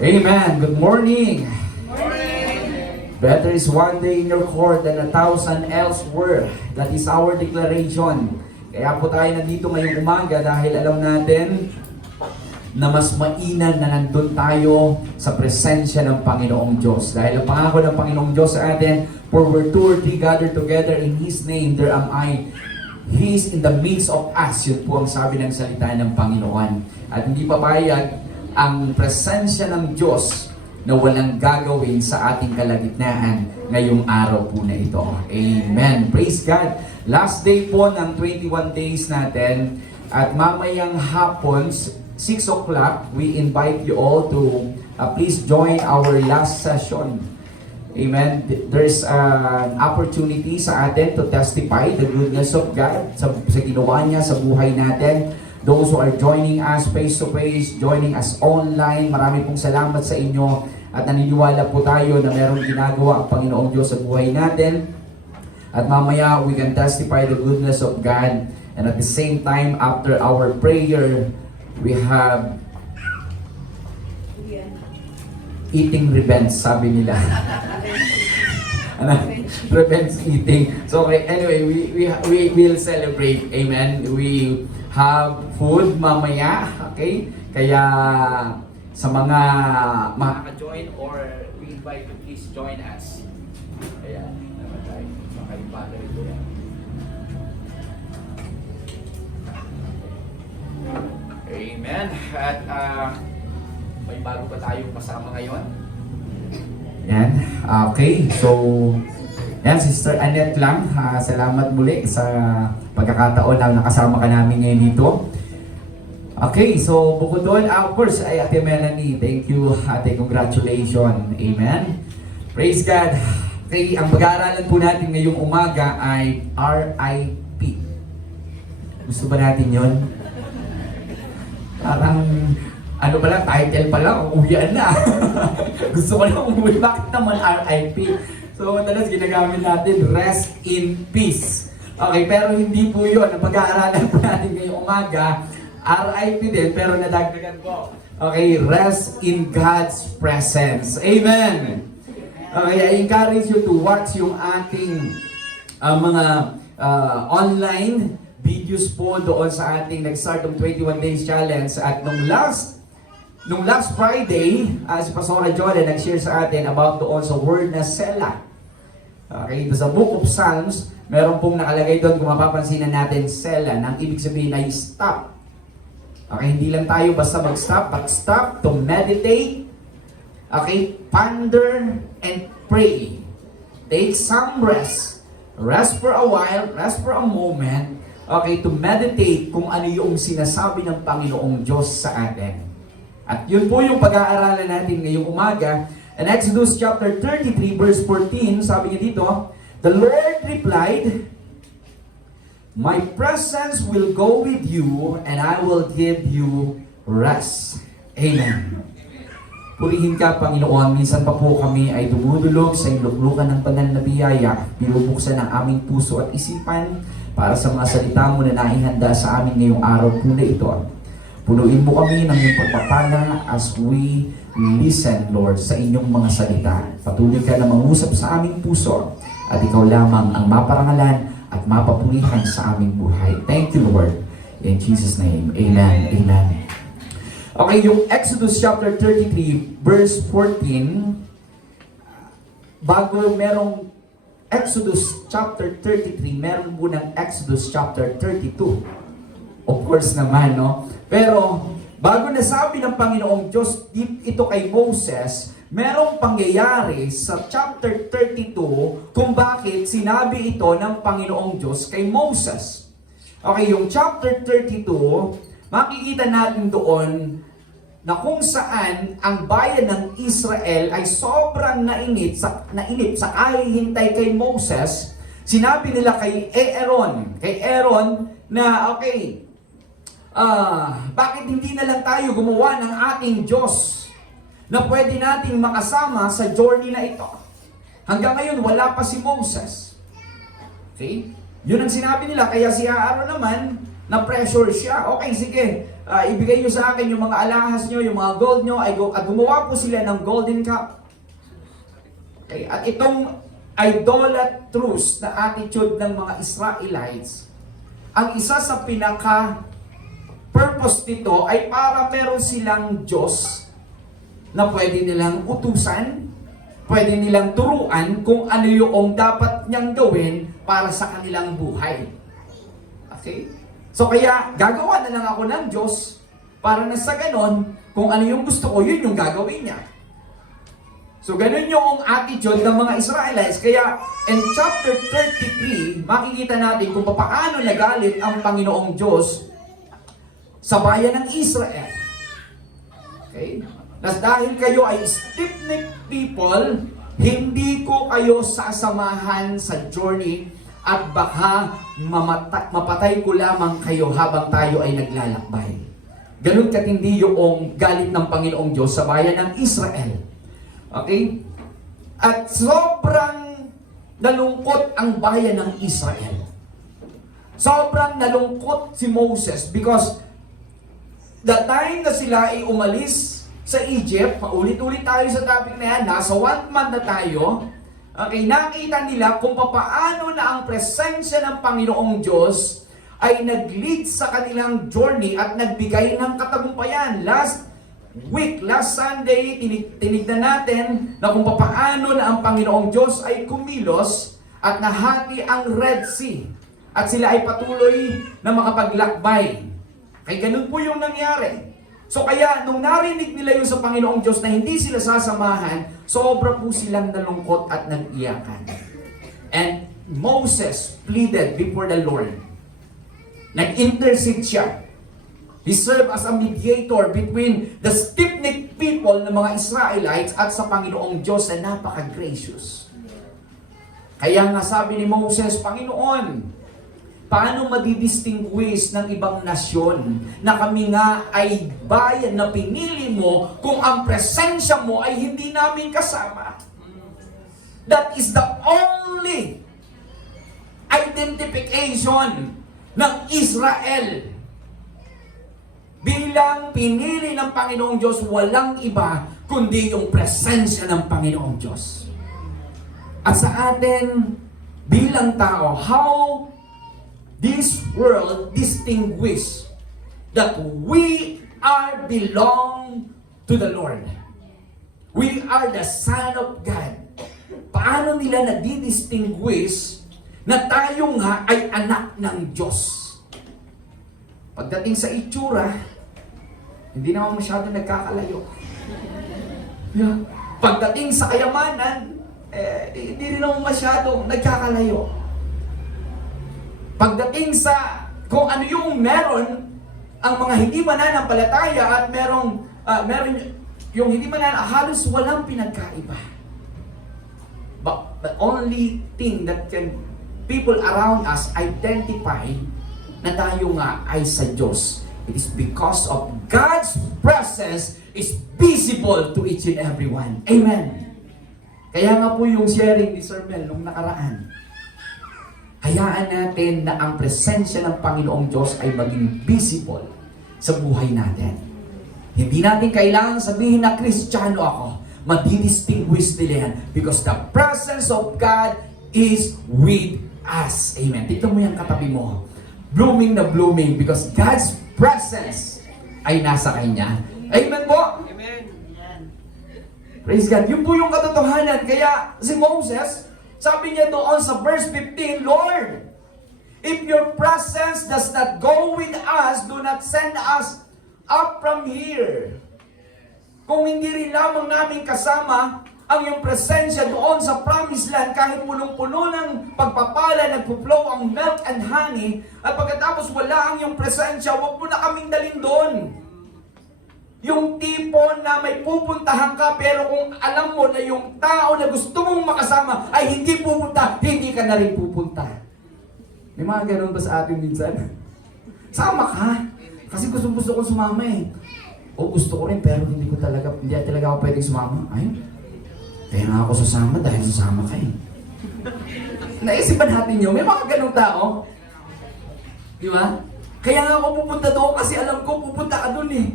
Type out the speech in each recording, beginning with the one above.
Amen. Good morning. Morning. Better is one day in your court than 1,000 elsewhere. That is our declaration. Kaya po tayo nandito ngayong umaga dahil alam natin na mas mainam na nandun tayo sa presensya ng Panginoong Diyos. Dahil ang pangako ng Panginoong Diyos sa atin, for where two or three gathered together in His name, there am I. He is in the midst of us. Yun po ang sabi ng salita ng Panginoon. At hindi papayag ang presensya ng Diyos na walang gagawin sa ating kalagitnaan ngayong araw po na ito. Amen. Praise God. Last day po ng 21 days natin at mamayang hapon, 6 o'clock, we invite you all to please join our last session. Amen. There's an opportunity sa atin to testify the goodness of God sa ginawa niya sa buhay natin. Those who are joining us face-to-face, joining us online, marami pong salamat sa inyo at naniniwala po tayo na merong ginagawa ang Panginoong Diyos sa buhay natin. At mamaya, we can testify the goodness of God. And at the same time, after our prayer, we have eating revenge, sabi nila. Revenge eating. So anyway, we will celebrate. Amen. We have food mamaya. Okay? Kaya sa mga makaka-join or we invite you, please join us. Ayan. Naman tayo. Makalipada ito yan. Amen. At may bago pa tayong kasama ngayon. Yan. Okay. So, yan, Sister Annette lang. Salamat muli sa pagkakataon na nakasama ka namin ngayon dito. Okay. So, bukod doon, of course, ay Ate Melanie. Thank you, Ate. Congratulations. Amen. Praise God. Okay. Ang pag-aaralan po natin ngayong umaga ay RIP. Gusto ba natin yon? Parang ano pala, title pala, uuwian na. Gusto ko na umuwi. Bakit naman RIP? So, madalas ginagamit natin, rest in peace. Okay, pero hindi po yun. Ang pag-aaralan po natin ngayong umaga, RIP din, pero nadagdagan ko. Okay, rest in God's presence. Amen! Okay, I encourage you to watch yung ating mga online videos po doon sa ating nag-start ng 21 Days Challenge. At nung last Friday, si Pastor Jordan nag-share sa atin about doon sa word na sela. Okay, sa Book of Psalms, meron pong nakalagay doon, kung mapapansinan natin, sela, nang ibig sabihin ay stop. Okay, hindi lang tayo basta mag-stop, but stop to meditate, okay, ponder, and pray. Take some rest. Rest for a while, rest for a moment, okay, to meditate kung ano yung sinasabi ng Panginoong Diyos sa atin. At yun po yung pag-aaralan natin ngayong umaga. In Exodus chapter 33 verse 14, sabi niya dito, the Lord replied, my presence will go with you and I will give you rest. Amen. Purihin ka, Panginoon. Minsan pa po kami ay dumudulog sa iluklukan ng banal na biyaya. Binubuksan ang aming puso at isipan para sa mga salita mo na naihanda sa amin ngayong araw po na ito. Punuin mo kami ng iyong pagpapala as we listen, Lord, sa inyong mga salita. Patuloy ka na mangusap sa aming puso at ikaw lamang ang maparangalan at mapapulihan sa aming buhay. Thank you, Lord. In Jesus' name, amen. Amen. Okay, yung Exodus chapter 33, verse 14, bago merong Exodus chapter 33, meron munang Exodus chapter 32. Of course naman, no? Pero, bago nasabi ng Panginoong Diyos ito kay Moses, merong pangyayari sa chapter 32 kung bakit sinabi ito ng Panginoong Diyos kay Moses. Okay, yung chapter 32, makikita natin doon na kung saan ang bayan ng Israel ay sobrang nainip sa kahihintay kay Moses. Sinabi nila kay Aaron na okay, bakit hindi na lang tayo gumawa ng ating Diyos na pwede nating makasama sa journey na ito? Hanggang ngayon, wala pa si Moses. Okay? Yun ang sinabi nila. Kaya si Aaron naman, na-pressure siya. Okay, sige. ibigay nyo sa akin yung mga alahas nyo, yung mga gold nyo, at gumawa po sila ng golden cup. Okay, at itong idolatrous na attitude ng mga Israelites, ang isa sa pinaka-purpose nito ay para meron silang Diyos na pwede nilang utusan, pwede nilang turuan kung ano yung dapat niyang gawin para sa kanilang buhay. Okay? So kaya, gagawa na lang ako ng Diyos para na sa ganon, kung ano yung gusto ko, yun yung gagawin niya. So ganun yung attitude ng mga Israelites. Kaya in chapter 33, makikita natin kung paano nagalit ang Panginoong Diyos sa bayan ng Israel. Okay? Dahil kayo ay stiff-necked people, hindi ko kayo sasamahan sa journey at baka mapatay ko lamang kayo habang tayo ay naglalakbay. Ganun katindi yung galit ng Panginoong Diyos sa bayan ng Israel. Okay? At sobrang nalungkot ang bayan ng Israel. Sobrang nalungkot si Moses because the time na sila ay umalis sa Egypt, paulit-ulit tayo sa topic na yan, nasa 1 month na tayo, okay, nakita nila kung paano na ang presensya ng Panginoong Diyos ay nag-lead sa kanilang journey at nagbigay ng katagumpayan. Last Sunday, tinignan natin na kung paano na ang Panginoong Diyos ay kumilos at nahati ang Red Sea at sila ay patuloy na makapaglakbay. Kaya ganun po yung nangyari. So kaya, nung narinig nila yung sa Panginoong Diyos na hindi sila sasamahan, sobra po silang nalungkot at nag-iyakan. And Moses pleaded before the Lord. Nag-intercede siya. He served as a mediator between the stiff-necked people ng mga Israelites at sa Panginoong Diyos na napaka-gracious. Kaya nga sabi ni Moses, Panginoon, paano madidistinguish ng ibang nasyon na kami nga ay bayan na pinili mo kung ang presensya mo ay hindi namin kasama? That is the only identification ng Israel. Bilang pinili ng Panginoong Diyos, walang iba kundi yung presensya ng Panginoong Diyos. At sa atin, bilang tao, how this world distinguish that we are belong to the Lord. We are the Son of God. Paano nila nadidistinguish na tayo nga ay anak ng Diyos? Pagdating sa itsura, hindi naman masyado nagkakalayo. Yeah. Pagdating sa kayamanan, hindi rin naman masyado nagkakalayo. Pagdating sa kung ano yung meron ang mga hindi mananampalataya at meron yung hindi halos walang pinagkaiba. But the only thing that can people around us identify na tayo nga ay sa Diyos, it is because of God's presence is visible to each and every one. Amen. Kaya nga po yung sharing ni Sir Mel nung nakaraan, hayaan natin na ang presensya ng Panginoong Diyos ay maging visible sa buhay natin. Hindi natin kailangan sabihin na Kristiyano ako. Madidistinguish nila yan because the presence of God is with us. Amen. Dito mo yung katabi mo. Blooming na blooming because God's presence ay nasa Kanya. Amen po? Amen. Praise God. Yun po yung katotohanan. Kaya si Moses, sabi niya doon sa verse 15, Lord, if your presence does not go with us, do not send us up from here. Kung hindi rin lamang namin kasama ang iyong presensya doon sa promised land, kahit punong-puno ng pagpapala, nagpo-flow ang milk and honey, at pagkatapos wala ang iyong presensya, huwag mo na kaming dalhin doon. Yung tipo na may pupuntahan ka, pero kung alam mo na yung tao na gusto mong makasama ay hindi pupunta, hindi ka na rin pupunta. May mga ganun ba sa atin minsan? Sama ka. Kasi gusto ko sumama eh. O gusto ko rin, pero hindi talaga ako pwedeng sumama. Ayun. Kaya nga ako sasama dahil sasama ka eh. Naisipan natin yun. May mga ganung tao. Di ba? Kaya nga ako pupunta doon kasi alam ko pupunta ka doon eh.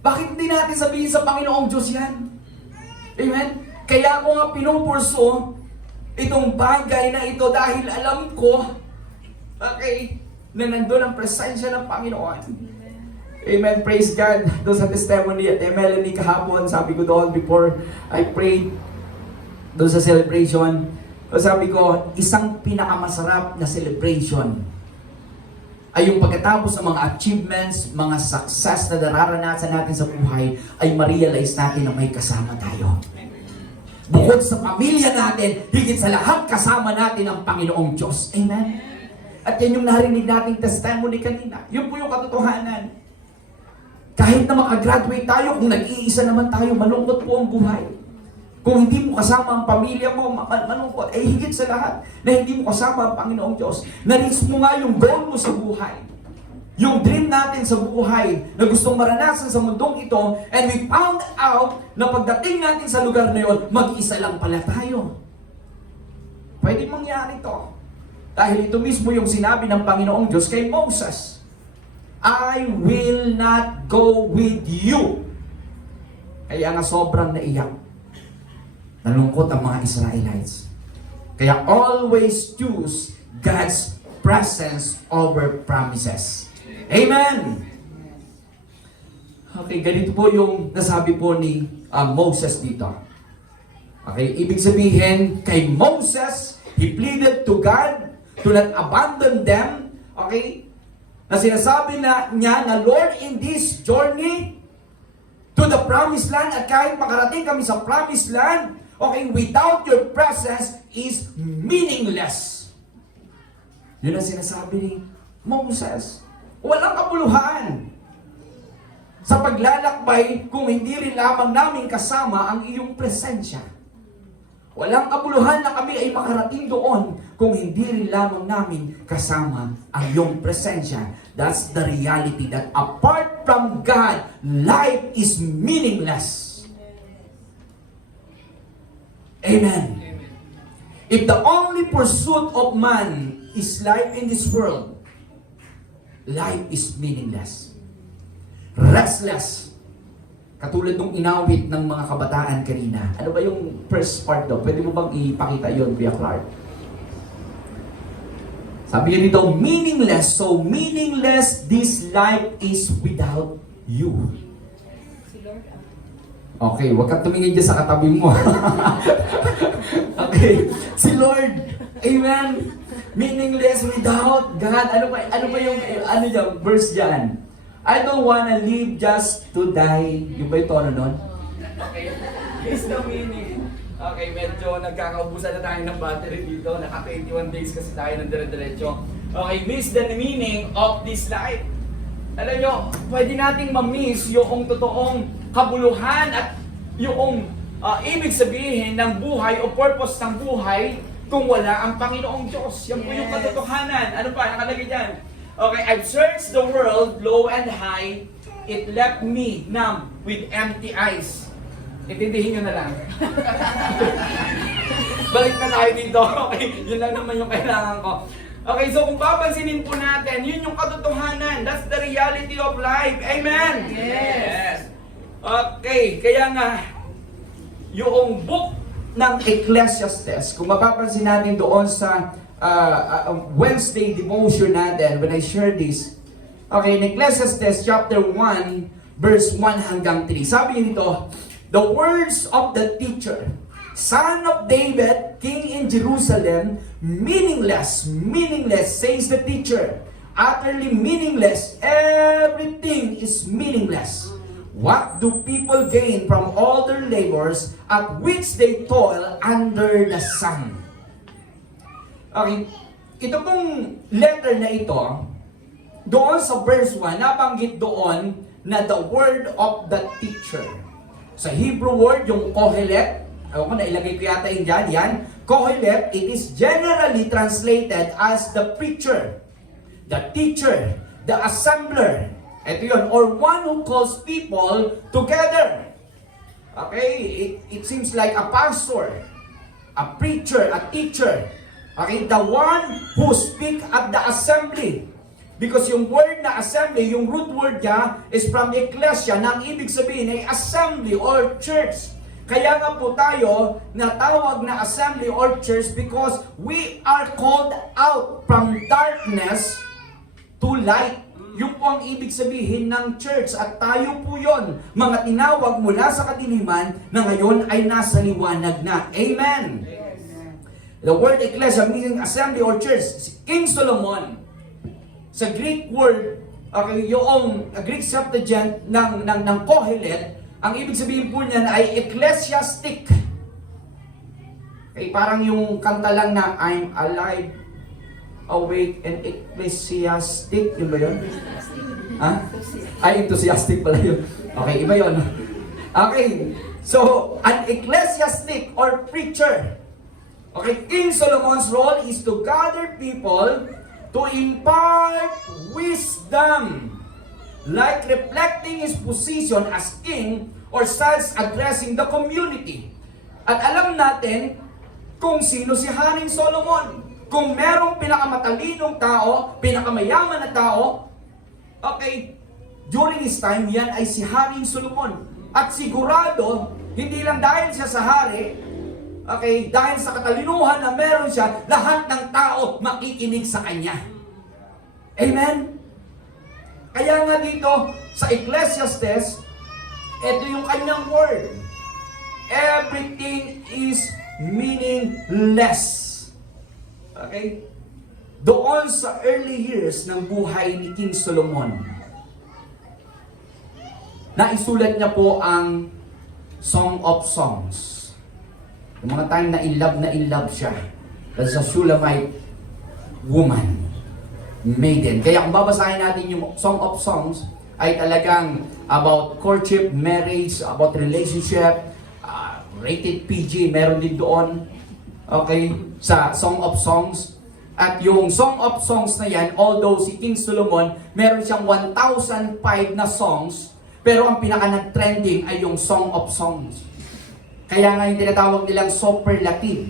Bakit hindi natin sabihin sa Panginoong Diyos yan? Amen? Kaya ako nga pinupurso itong bagay na ito dahil alam ko, okay, na nandun ang presensya ng Panginoon. Amen. Praise God. Doon sa testimony at Melanie kahapon, sabi ko doon before I prayed, doon sa celebration, sabi ko, isang pinakamasarap na celebration ay yung pagkatapos ng mga achievements, mga success na nararanasan natin sa buhay, ay ma-realize natin na may kasama tayo. Bukod sa pamilya natin, higit sa lahat kasama natin ang Panginoong Diyos. Amen? At yan yung narinig nating testimony kanina. Yun po yung katotohanan. Kahit na makagraduate tayo, kung nag-iisa naman tayo, malungkot po ang buhay. Kung hindi mo kasama ang pamilya mo, malungkot. Eh higit sa lahat, na hindi mo kasama ang Panginoong Diyos. Na-reach mo nga yung goal mo sa buhay. Yung dream natin sa buhay na gustong maranasan sa mundong ito, and we found out na pagdating natin sa lugar na yun, mag-isa lang pala tayo. Pwede mangyari ito. Dahil ito mismo yung sinabi ng Panginoong Diyos kay Moses. I will not go with you. Kaya nga sobrang naiyak. Nalungkot ang mga Israelites. Kaya always choose God's presence over promises. Amen! Okay, ganito po yung nasabi po ni Moses dito. Okay, ibig sabihin, kay Moses, he pleaded to God to not abandon them. Okay? Na sinasabi na niya na, Lord, in this journey to the promised land, at kahit makarating kami sa promised land, okay, without your presence is meaningless. Yun ang sinasabi ni Moses. Walang kabuluhan sa paglalakbay kung hindi rin lamang namin kasama ang iyong presensya. Walang kabuluhan na kami ay makarating doon kung hindi rin lamang namin kasama ang iyong presensya. That's the reality that apart from God, life is meaningless. Amen. If the only pursuit of man is life in this world, life is meaningless. Restless. Katulad nung inawit ng mga kabataan kanina. Ano ba yung first part daw? Pwede mo bang ipakita yun, Kuya Clark? Sabi niya dito, meaningless. So meaningless this life is without you. Okay, wag kang tumingin dyan sa katabi mo. Okay, si Lord. Amen. Meaningless without God. Ano ba yung dyan, verse dyan? I don't wanna live just to die. Yung ba yung tono nun? Okay. Here's the meaning. Okay, medyo nagkakaubusan na tayo ng battery dito. Naka 21 days kasi tayo ng dire-diretso. Okay, miss the meaning of this life. Alam nyo, pwede nating ma-miss yung totoong kabuluhan at yung ibig sabihin ng buhay o purpose ng buhay kung wala ang Panginoong Diyos. Yan po yung katotohanan. Ano pa? Nakalagay dyan. Okay, I've searched the world low and high. It left me numb with empty eyes. Intindihin nyo na lang. Balik na tayo dito. Okay, yun lang naman yung kailangan ko. Okay, so kung papansinin po natin, yun yung katotohanan. That's the reality of life. Amen? Yes. Okay, kaya nga, yung book ng Ecclesiastes, kung mapapansin natin doon sa Wednesday devotion natin, when I share this, okay, in Ecclesiastes chapter 1, verse 1 hanggang 3. Sabi nito, the words of the teacher, son of David, king in Jerusalem, meaningless, says the teacher, utterly meaningless, everything is meaningless. What do people gain from all their labors at which they toil under the sun? Okay, ito pong letter na ito, doon sa verse 1, nabanggit doon na the word of the teacher. Sa Hebrew word, yung kohelet, ako na ilagay ko yata yung dyan, yan. Kohelet, it is generally translated as the preacher, the teacher, the assembler. Ito yun, or one who calls people together. Okay, it seems like a pastor, a preacher, a teacher. Okay, the one who speak at the assembly. Because yung word na assembly, yung root word niya is from ecclesia, na ang ibig sabihin ay assembly or church. Kaya nga po tayo natawag na assembly or church because we are called out from darkness to light. Yung po ang ibig sabihin ng church at tayo po yon, mga tinawag mula sa kadiliman na ngayon ay nasa liwanag na. Amen! The word ecclesia meaning assembly or church, King Solomon, sa Greek word, okay, yung Greek Septuagint ng Kohelet, ang ibig sabihin po niyan ay ecclesiastic. Okay, parang yung kanta lang na I'm alive, awake, and ecclesiastic. Yun ba yun? Ha? Ay, enthusiastic pala yun. Okay, iba yun. Okay, so an ecclesiastic or preacher. Okay, King Solomon's role is to gather people to impart wisdom, like reflecting his position as king or such addressing the community. At alam natin kung sino si Haring Solomon. Kung merong pinakamatalinong tao, pinakamayaman na tao, okay, during his time, yan ay si Haring Solomon. At sigurado, hindi lang dahil siya sa hari, okay, dahil sa katalinuhan na meron siya, lahat ng tao makikinig sa kanya. Amen? Kaya nga dito, sa Ecclesiastes, ito yung kanyang word. Everything is meaningless. Okay? Doon sa early years ng buhay ni King Solomon, naisulat niya po ang Song of Songs. Yung mga time na in love siya sa Shulamite woman, maiden. Kaya kung babasahin natin yung Song of Songs, ay talagang about courtship, marriage, about relationship, rated PG, meron din doon. Okay, sa Song of Songs. At yung Song of Songs na yan, although si King Solomon, meron siyang 1,005 na songs, pero ang pinaka-nag-trending ay yung Song of Songs. Kaya nga yung tinatawag nilang superlative.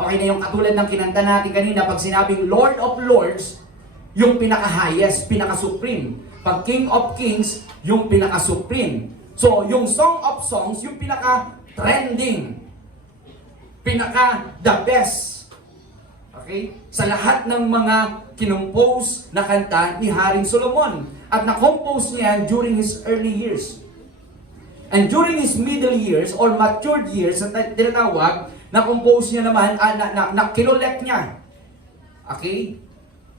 Okay na yung katulad ng kinanta natin kanina, pag sinabing Lord of Lords, yung pinaka-highest, pinaka-supreme. Pag King of Kings, yung pinaka-supreme. So, yung Song of Songs, yung pinaka-trending. Pinaka-the best. Okay? Sa lahat ng mga kinompose na kanta ni Haring Solomon. At na-compose niya during his early years. And during his middle years or matured years, na tinatawag, na-compose niya naman, na-kinolect niya. Okay?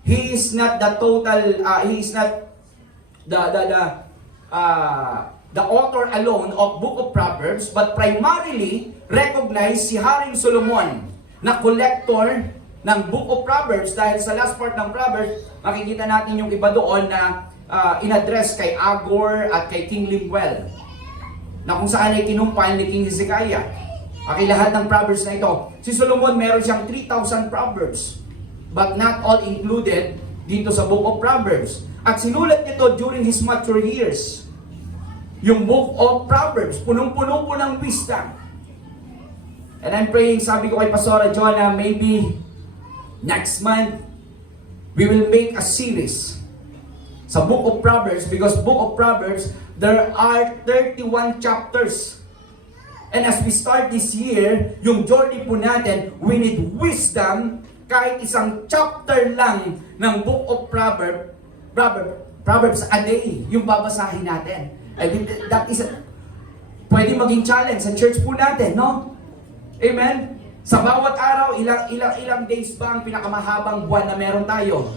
He is not the total, he is not the author alone of Book of Proverbs, but primarily recognize si Haring Solomon na collector ng Book of Proverbs dahil sa last part ng Proverbs, makikita natin yung iba doon na in-address kay Agor at kay King Lemuel na kung saan ay kinumpile ni King Hezekiah. Okay, lahat ng Proverbs na ito. Si Solomon meron siyang 3,000 Proverbs, but not all included dito sa Book of Proverbs. At sinulat nito during his mature years. Yung Book of Proverbs, punong-puno po ng wisdom. And I'm praying, sabi ko kay Pastora Jonah, maybe next month, we will make a series sa Book of Proverbs because Book of Proverbs, there are 31 chapters. And as we start this year, yung journey po natin, we need wisdom kahit isang chapter lang ng Book of Proverbs a day, yung babasahin natin. That is pwede maging challenge sa church po natin, no? Amen? Sa bawat araw, ilang days ba ang pinakamahabang buwan na meron tayo?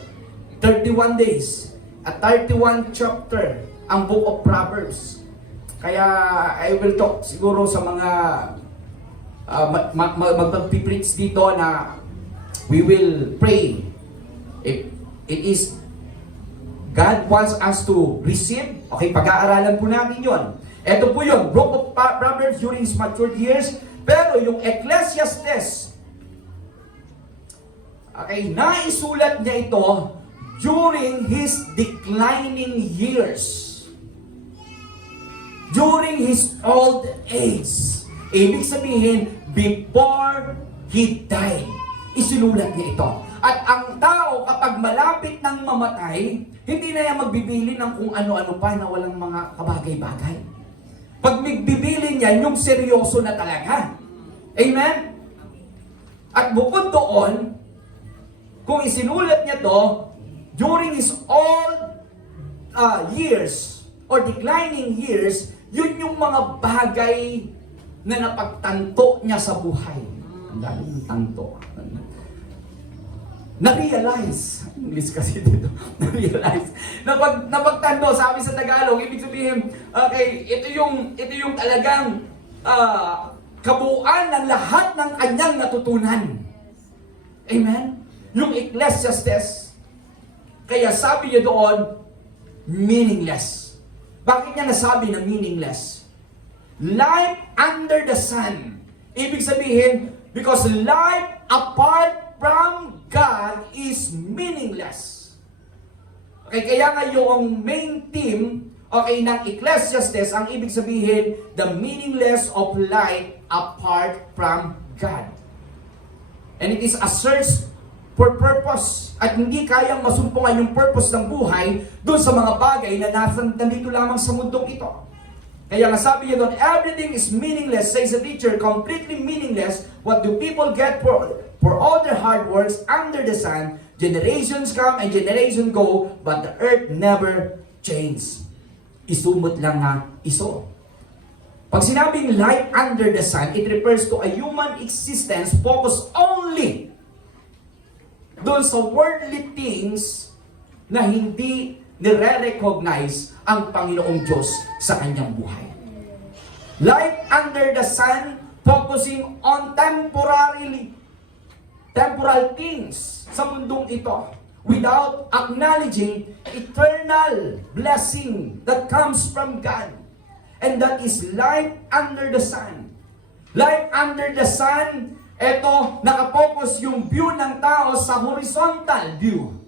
31 days. At 31 chapter ang Book of Proverbs. Kaya I will talk siguro sa mga magpag-preach dito na we will pray. If it is God wants us to receive, okay, pag-aaralan po natin yon. Ito po yun, Book of Proverbs during his matured years. Pero yung Ecclesiastes, okay, naisulat niya ito during his declining years. During his old age. Ibig sabihin, before he died. Isinulat niya ito. At ang tao kapag malapit ng mamatay, hindi na yan magbibili ng kung ano-ano pa na walang mga kabagay-bagay. Pag magbibili niyan, yung seryoso na talaga. Amen? At bukod doon, kung isinulat niya to, during his old years or declining years, yun yung mga bagay na napagtanto niya sa buhay. Ang daming tanto. Na-realize, English kasi dito, na-realize, napagtanto, sabi sa Tagalog, ibig sabihin, okay, ito yung talagang kabuuan ng lahat ng kanyang natutunan. Amen? Yung Ecclesiastes, kaya sabi niya doon, meaningless. Bakit niya nasabi na meaningless? Life under the sun. Ibig sabihin, because life apart from God is meaningless. Okay, kaya nga yung main theme, okay, ng Ecclesiastes, ang ibig sabihin, the meaningless of life apart from God. And it is a search for purpose. At hindi kayang masumpungan yung purpose ng buhay doon sa mga bagay na nandito lamang sa mundong ito. Kaya nga sabi niya doon, everything is meaningless, says the teacher, completely meaningless. What do people get for all their hard works under the sun? Generations come and generations go, but the earth never changes. Isumot lang nga iso. Pag sinabing life under the sun, it refers to a human existence focused only doon sa worldly things na hindi nire-recognize ang Panginoong Diyos sa kanyang buhay. Life under the sun, focusing on temporal things sa mundong ito without acknowledging eternal blessing that comes from God. And that is life under the sun. Life under the sun, eto, nakapokus yung view ng tao sa horizontal view.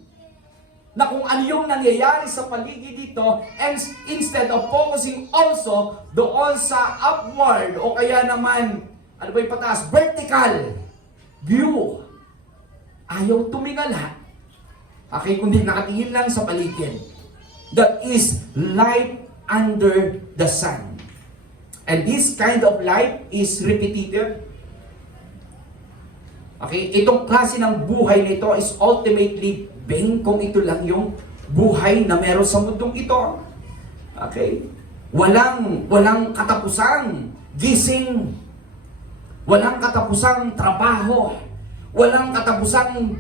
Na kung ano yung nangyayari sa paligid dito, and instead of focusing also doon sa upward, o kaya naman, ano ba yung pataas? Vertical view. Ayaw tumingala. Okay, kundi nakatingin lang sa paligid. That is life under the sun. And this kind of life is repetitive. Okay, itong klase ng buhay nito is ultimately vain kung ito lang yung buhay na meron sa mundong ito. Okay? Walang katapusang gising. Walang katapusang trabaho. Walang katapusang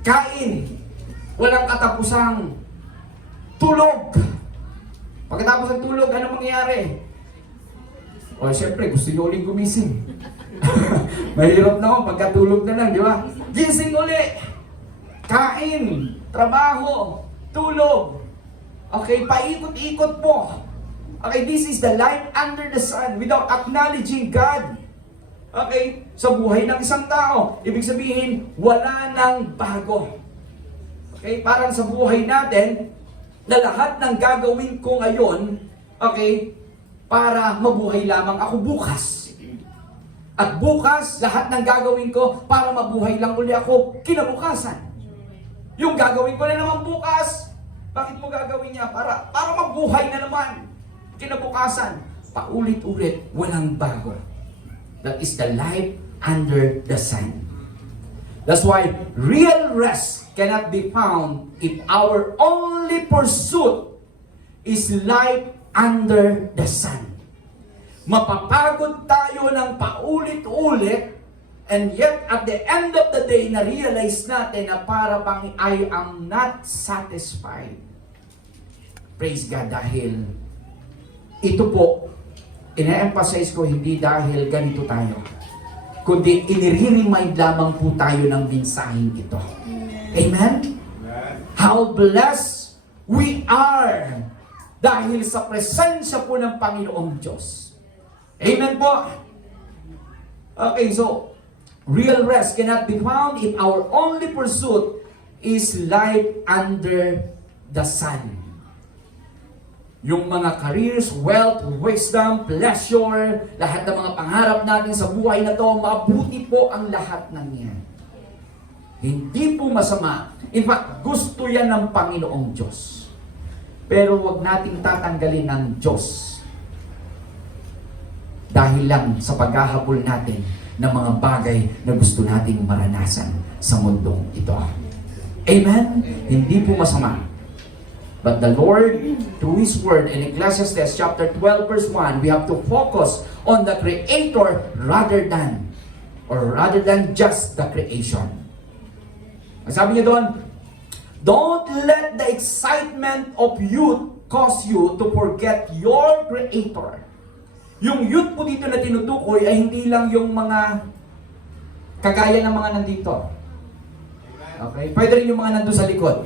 kain. Walang katapusang tulog. Pagkatapos ng tulog, ano mangyayari? O, siyempre, gusto nyo uling gumising. Mahirap na ako, pagkatulog na lang, di ba? Gising uli! Kain, trabaho, tulog. Okay, paikot-ikot po. Okay, this is the life under the sun without acknowledging God. Okay, sa buhay ng isang tao, ibig sabihin, wala nang bago. Okay, parang sa buhay natin, na lahat ng gagawin ko ngayon, okay, para mabuhay lamang ako bukas. At bukas, lahat ng gagawin ko para mabuhay lang uli ako kinabukasan. Yung gagawin ko na naman bukas, bakit mo gagawin niya? Para mabuhay na naman kinabukasan. Paulit-ulit, walang bago. That is the life under the sun. That's why real rest cannot be found if our only pursuit is life under the sun. Mapapagod tayo ng paulit-ulit, and yet at the end of the day, na-realize natin na para bang I am not satisfied. Praise God, dahil ito po, ina-emphasize ko hindi dahil ganito tayo, kundi inire-remind lamang po tayo ng mensaheng ito. Amen? How blessed we are dahil sa presensya po ng Panginoong Diyos. Amen po? Okay, so, real rest cannot be found if our only pursuit is life under the sun. Yung mga careers, wealth, wisdom, pleasure, lahat ng mga pangarap natin sa buhay na to, mabuti po ang lahat ng yan. Hindi po masama. In fact, gusto yan ng Panginoong Diyos. Pero wag nating tatanggalin ng Diyos dahil lang sa paghahabol natin ng mga bagay na gusto nating maranasan sa mundong ito. Amen? Hindi po masama. But the Lord, through His Word in Ecclesiastes chapter 12 verse 1, we have to focus on the Creator rather than just the creation. Ang sabi niya doon, don't let the excitement of youth cause you to forget your Creator. Yung youth po dito na tinutukoy ay hindi lang yung mga kagaya ng mga nandito. Okay? Pwede rin yung mga nandun sa likod.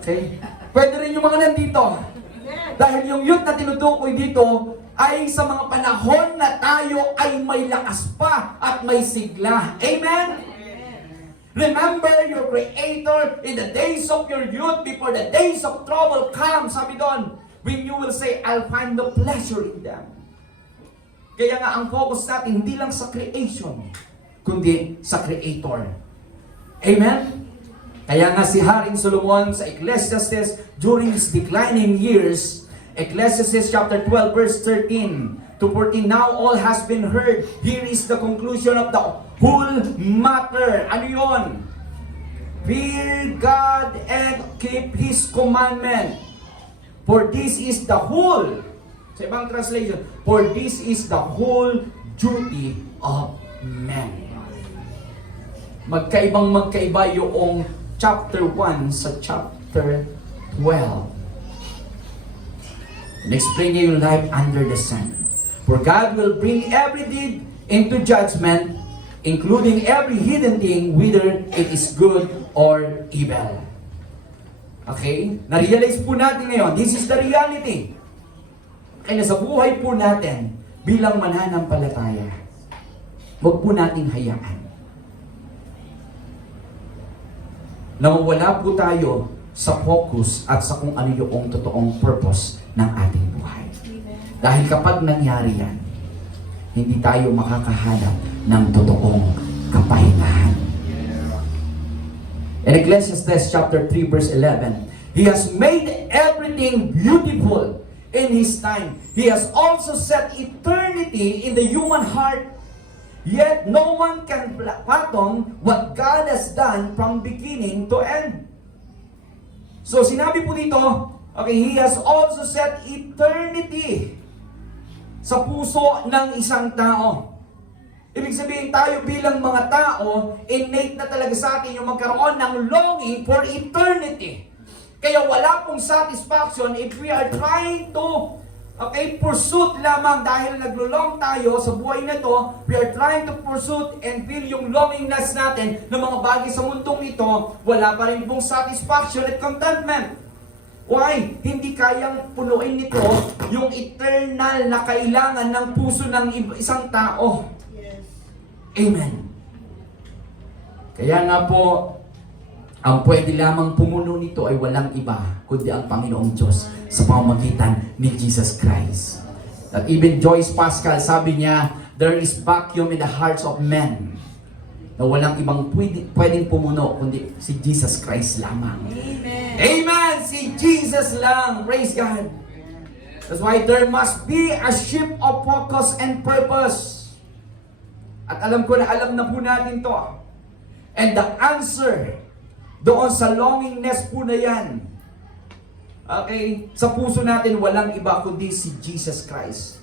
Okay? Pwede rin yung mga nandito. Dahil yung youth na tinutukoy dito ay sa mga panahon na tayo ay may lakas pa at may sigla. Amen? Remember your Creator in the days of your youth before the days of trouble come. Sabi doon, when you will say, I'll find the pleasure in them. Kaya nga ang focus natin hindi lang sa creation, kundi sa Creator. Amen? Kaya nga si Haring Solomon sa Ecclesiastes during his declining years, Ecclesiastes chapter 12 verse 13 to 14, now all has been heard. Here is the conclusion of the whole matter. Ano yun? Fear God and keep His commandment. For this is the whole, sa ibang translation, for this is the whole duty of man. Magkaiba yung chapter 1 sa chapter 12. And explain niya yung life under the sun. For God will bring every deed into judgment, including every hidden thing, whether it is good or evil. Okay? Na-realize po natin ngayon, this is the reality. Kaya sa buhay po natin, bilang mananampalataya, huwag po nating hayaan na mawala po tayo sa focus at sa kung ano yung totoong purpose ng ating buhay. Dahil kapag nangyari yan, hindi tayo makakahanap ng totoong kapahingahan. In Ecclesiastes chapter 3 verse 11, He has made everything beautiful in His time. He has also set eternity in the human heart. Yet no one can fathom what God has done from beginning to end. So sinabi po dito, okay, He has also set eternity sa puso ng isang tao. Ibig sabihin tayo bilang mga tao, innate na talaga sa atin yung magkaroon ng longing for eternity. Kaya wala pong satisfaction if we are trying to pursue lamang dahil naglulong tayo sa buhay na to, we are trying to pursue and feel yung longingness natin ng mga bagay sa mundong ito, wala pa rin pong satisfaction at contentment. Why? Hindi kayang punuin nito yung eternal na kailangan ng puso ng isang tao. Yes. Amen. Kaya nga po, ang pwede lamang pumuno nito ay walang iba kundi ang Panginoong Diyos sa pamamagitan ni Jesus Christ. That even Joyce Pascal, sabi niya, there is vacuum in the hearts of men na walang ibang pwedeng pumuno kundi si Jesus Christ lamang. Amen. Amen! Si Jesus lang! Praise God! That's why there must be a shift of focus and purpose. At alam ko na alam na po natin to. And the answer doon sa longingness po na yan, okay, sa puso natin walang iba kundi si Jesus Christ.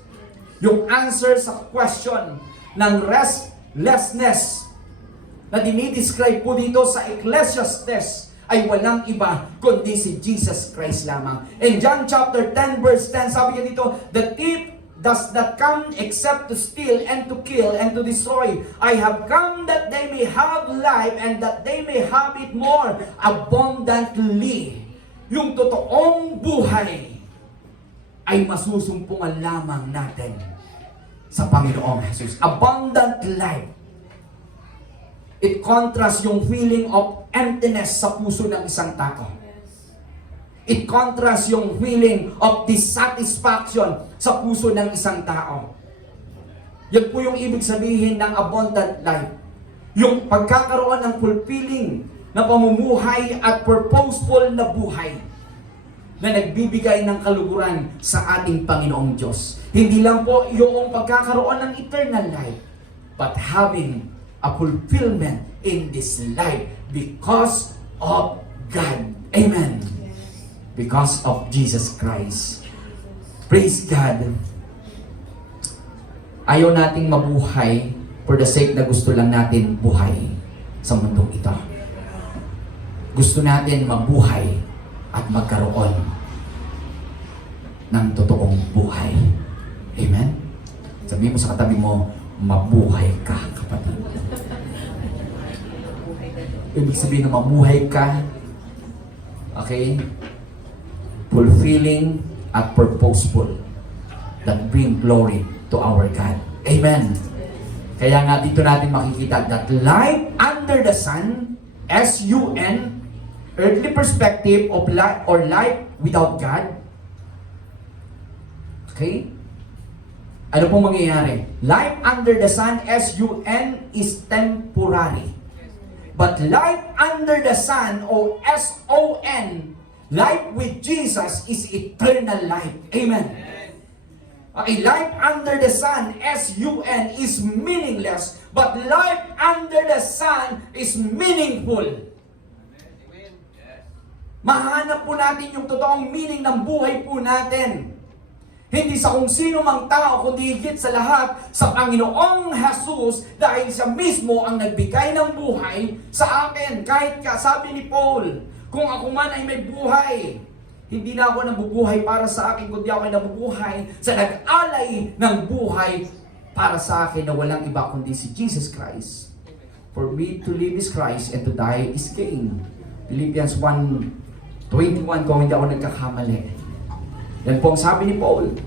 Yung answer sa question ng restlessness na dinidescribe po dito sa Ecclesiastes ay walang iba kundi si Jesus Christ lamang. In John chapter 10 verse 10, sabi niya dito, the thief does not come except to steal and to kill and to destroy. I have come that they may have life and that they may have it more abundantly. Yung totoong buhay ay masusumpungan lamang natin sa Panginoong Jesus. Abundant life. It contrasts yung feeling of emptiness sa puso ng isang tao. It contrasts yung feeling of dissatisfaction sa puso ng isang tao. Yan po yung ibig sabihin ng abundant life. Yung pagkakaroon ng fulfilling na pamumuhay at purposeful na buhay na nagbibigay ng kaluguran sa ating Panginoong Diyos. Hindi lang po yung pagkakaroon ng eternal life, but having a fulfillment in this life because of God. Amen. Because of Jesus Christ. Praise God. Ayaw nating mabuhay for the sake na gusto lang natin buhay sa mundong ito. Gusto natin mabuhay at magkaroon ng totoong buhay. Amen? Sabihin mo sa katabi mo, mabuhay ka, kapatid. Ibig sabihin na mabuhay ka, okay? Fulfilling at purposeful that bring glory to our God. Amen. Kaya nga dito natin makikita that life under the sun, S-U-N, earthly perspective of life or life without God. Okay? Ano pong mangyayari? Life under the sun, S-U-N, is temporary. But life under the sun, o S-O-N, life with Jesus is eternal life. Amen. Okay, life under the sun, S-U-N, is meaningless, but life under the sun is meaningful. Mahanap po natin yung totoong meaning ng buhay po natin. Hindi sa kung sino mang tao, kundi higit sa lahat sa Panginoong Jesus, dahil siya mismo ang nagbigay ng buhay sa akin. Kahit sabi ni Paul, kung ako man ay may buhay, hindi na ako nabubuhay para sa akin, kundi ako ay nabubuhay sa nag-alay ng buhay para sa akin na walang iba kundi si Jesus Christ. For me to live is Christ and to die is gain. Philippians 1:21, kung hindi ako nagkakamali. Yan po ang sabi ni Paul.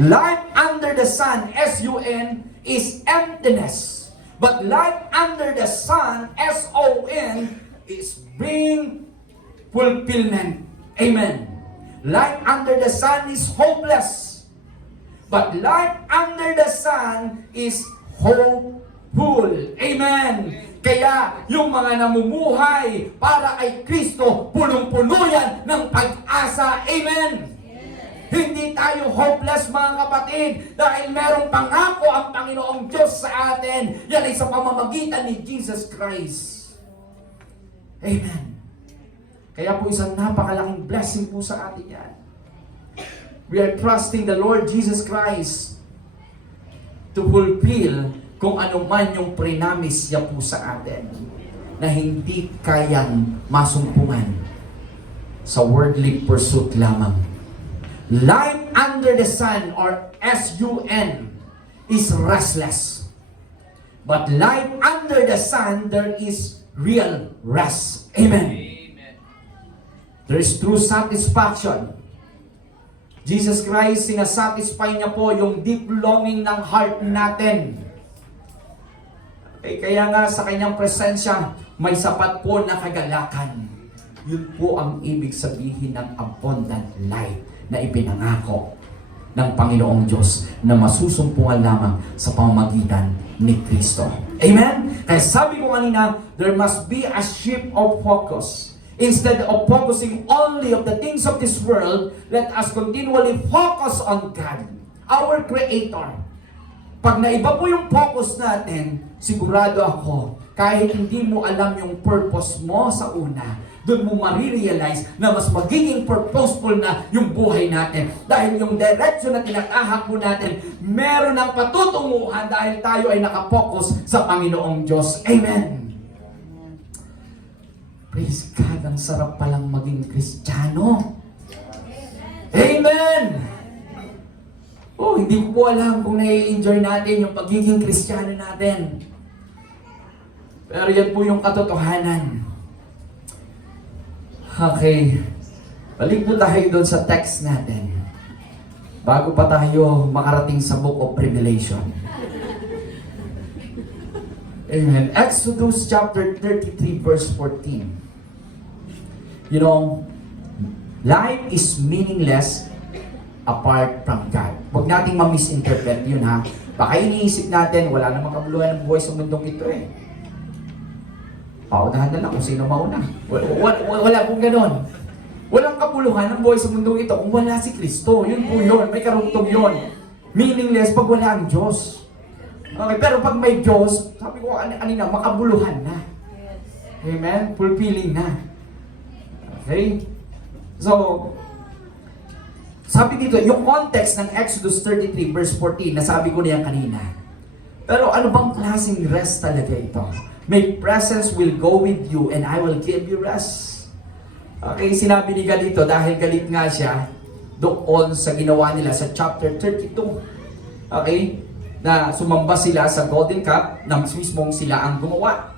Life under the sun, S-U-N, is emptiness. But life under the sun, S-O-N, is being fulfillment. Amen. Life under the sun is hopeless. But life under the sun is hopeful. Amen. Kaya yung mga namumuhay para kay Kristo, punong-puno yan ng pag-asa. Amen. Hindi tayo hopeless, mga kapatid, dahil merong pangako ang Panginoong Diyos sa atin. Yan ay sa pamamagitan ni Jesus Christ. Amen. Kaya po isang napakalaking blessing po sa atin yan. We are trusting the Lord Jesus Christ to fulfill kung ano man yung prinamis niya po sa atin na hindi kayang masumpungan sa worldly pursuit lamang. Life under the sun, or S-U-N, is restless. But life under the sun, there is real rest. Amen. There is true satisfaction. Jesus Christ, sinasatisfy niya po yung deep longing ng heart natin. Kaya nga sa kanyang presensya, may sapat po na kagalakan. Yun po ang ibig sabihin ng abundant life na ipinangako ng Panginoong Diyos na masusumpungan lamang sa pamamagitan ni Kristo. Amen? Kaya sabi ko kanina, there must be a shift of focus. Instead of focusing only of the things of this world, let us continually focus on God, our Creator. Pag naiba po yung focus natin, sigurado ako, kahit hindi mo alam yung purpose mo sa una, doon mo marirealize na mas magiging purposeful na yung buhay natin. Dahil yung direksyon na tinatahak po natin, meron ng patutunguhan dahil tayo ay nakapokus sa Panginoong Diyos. Amen. Praise God, ang sarap palang maging Kristiyano. Amen. Oh, hindi ko po alam kung nai-enjoy natin yung pagiging Kristiyano natin. Pero yan po yung katotohanan. Okay. Balik po tayo doon sa text natin. Bago pa tayo makarating sa Book of Revelation. Amen. Exodus chapter 33 verse 14. You know, life is meaningless apart from God. Huwag nating ma-misinterpret yun, ha. Baka iniisip natin, wala namang kabuluhan ng buhay sa mundong ito eh. paunahan na lang kung sino mauna. Wala pong ganon. Walang kabuluhan ng buhay sa mundong ito kung wala si Kristo. Yun po yun. May karugtong yun. Meaningless pag wala ang Diyos. Okay, pero pag may Diyos, sabi ko kanina, makabuluhan na. Amen? Fulfilling na. Okay? So, sabi dito, yung context ng Exodus 33 verse 14, nasabi ko na yan kanina. Pero ano bang klaseng rest talaga ito? My presence will go with you and I will give you rest. Okay, sinabi ni Galito dahil galit nga siya doon sa ginawa nila sa chapter 32. Okay? Na sumamba sila sa golden cup na mismong sila ang gumawa.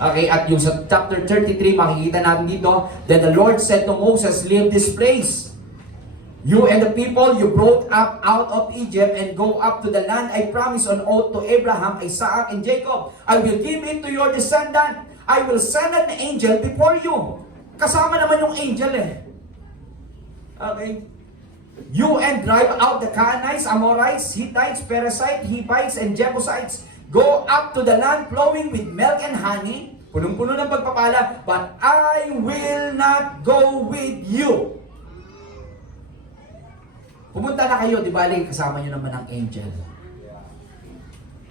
Okay, at yung sa chapter 33 makikita natin dito, then the Lord said to Moses, leave this place. You and the people you brought up out of Egypt and go up to the land I promised on oath to Abraham, Isaac, and Jacob. I will give it to your descendant. I will send an angel before you. Kasama naman yung angel eh. Okay. You and drive out the Canaanites, Amorites, Hittites, Perizzites, Hivites, and Jebusites. Go up to the land flowing with milk and honey. Punong-puno ng pagpapala. But I will not go with you. Pumunta na kayo, di ba? Kasama nyo naman ang angel.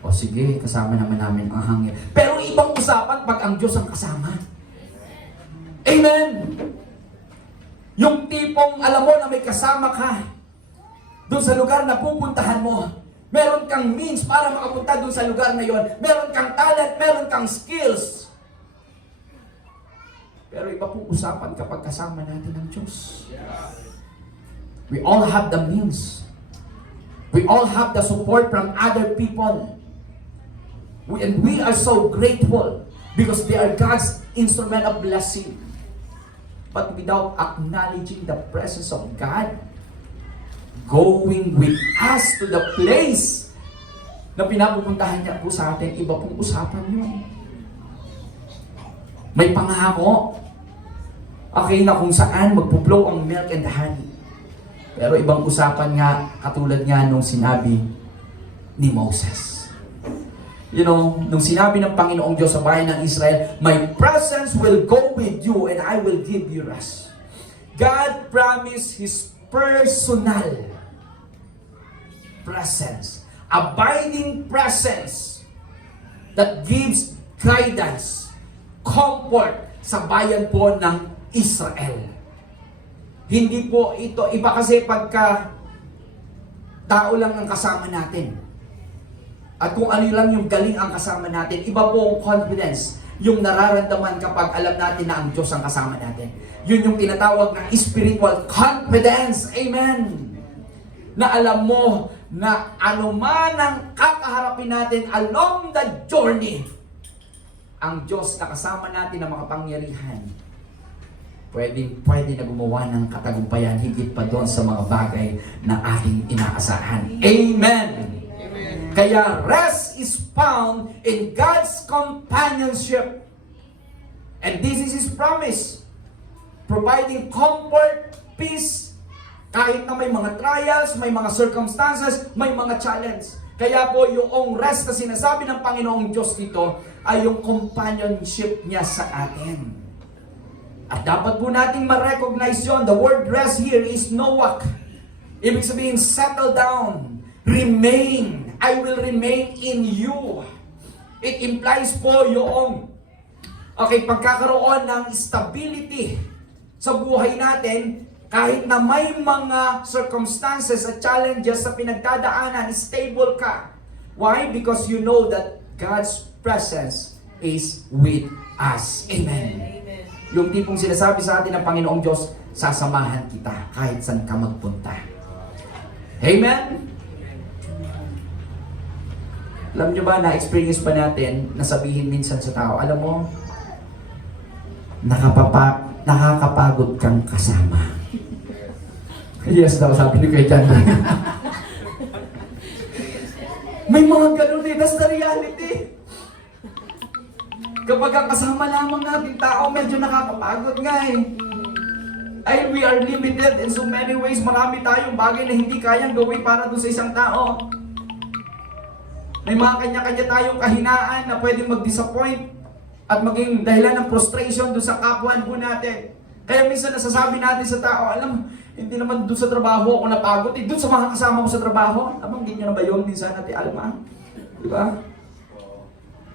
O sige, kasama naman namin ang hangin. Pero ibang usapan pag ang Diyos ang kasama. Amen! Yung tipong alam mo na may kasama ka doon sa lugar na pupuntahan mo. Meron kang means para makapunta doon sa lugar na yon. Meron kang talent, meron kang skills. Pero iba pong usapan kapag kasama natin ang Diyos. We all have the means. We all have the support from other people. And we are so grateful because they are God's instrument of blessing. But without acknowledging the presence of God, going with us to the place na pinapupuntahan niya po sa atin, iba pong usapan yun. May pangako. Okay na kung saan magpo-flow ang milk and honey. Pero ibang usapan nga, katulad nga nung sinabi ni Moses. You know, nung sinabi ng Panginoong Diyos sa bayan ng Israel, my presence will go with you and I will give you rest. God promised His personal presence, abiding presence that gives guidance, comfort sa bayan po ng Israel. Hindi po ito, iba kasi pagka tao lang ang kasama natin. At kung ano lang yung galing ang kasama natin, iba po ang confidence, yung nararamdaman kapag alam natin na ang Diyos ang kasama natin. Yun yung tinatawag na spiritual confidence. Amen! Na alam mo na anuman ang kakaharapin natin along the journey, ang Diyos na kasama natin na makapangyarihan, pwede na gumawa ng katagumpayan higit pa doon sa mga bagay na ating inaasahan. Amen! Kaya rest is found in God's companionship. And this is His promise. Providing comfort, peace, kahit na may mga trials, may mga circumstances, may mga challenge. Kaya po yung rest na sinasabi ng Panginoong Diyos dito ay yung companionship niya sa atin. At dapat po nating ma-recognize yun. The word rest here is nowak. Ibig sabihin, settle down, remain. I will remain in you. It implies po yung pagkakaroon ng stability sa buhay natin kahit na may mga circumstances at challenges sa pinagdadaanan, stable ka. Why? Because you know that God's presence is with us. Amen. Yung tipong sinasabi sa atin ng Panginoong Diyos, sasamahan kita kahit saan ka magpunta. Amen? Alam nyo ba, na-experience pa natin na sabihin minsan sa tao, alam mo, nakakapagod kang kasama. Yes daw, sabi ni Kuya Jan. May mga ganun eh, that's the reality. Kapag ang kasama lamang natin tao, medyo nakakapagod nga eh. Ay, we are limited in so many ways. Marami tayong bagay na hindi kayang gawin para doon sa isang tao. May mga kanya-kanya tayong kahinaan na pwedeng mag-disappoint at maging dahilan ng frustration doon sa kapwan po natin. Kaya minsan nasasabi natin sa tao, alam mo, hindi naman doon sa trabaho ako napagod, doon sa mga kasama ko sa trabaho. Nabanggit niyo na ba yun minsan natin, Alma? Di ba?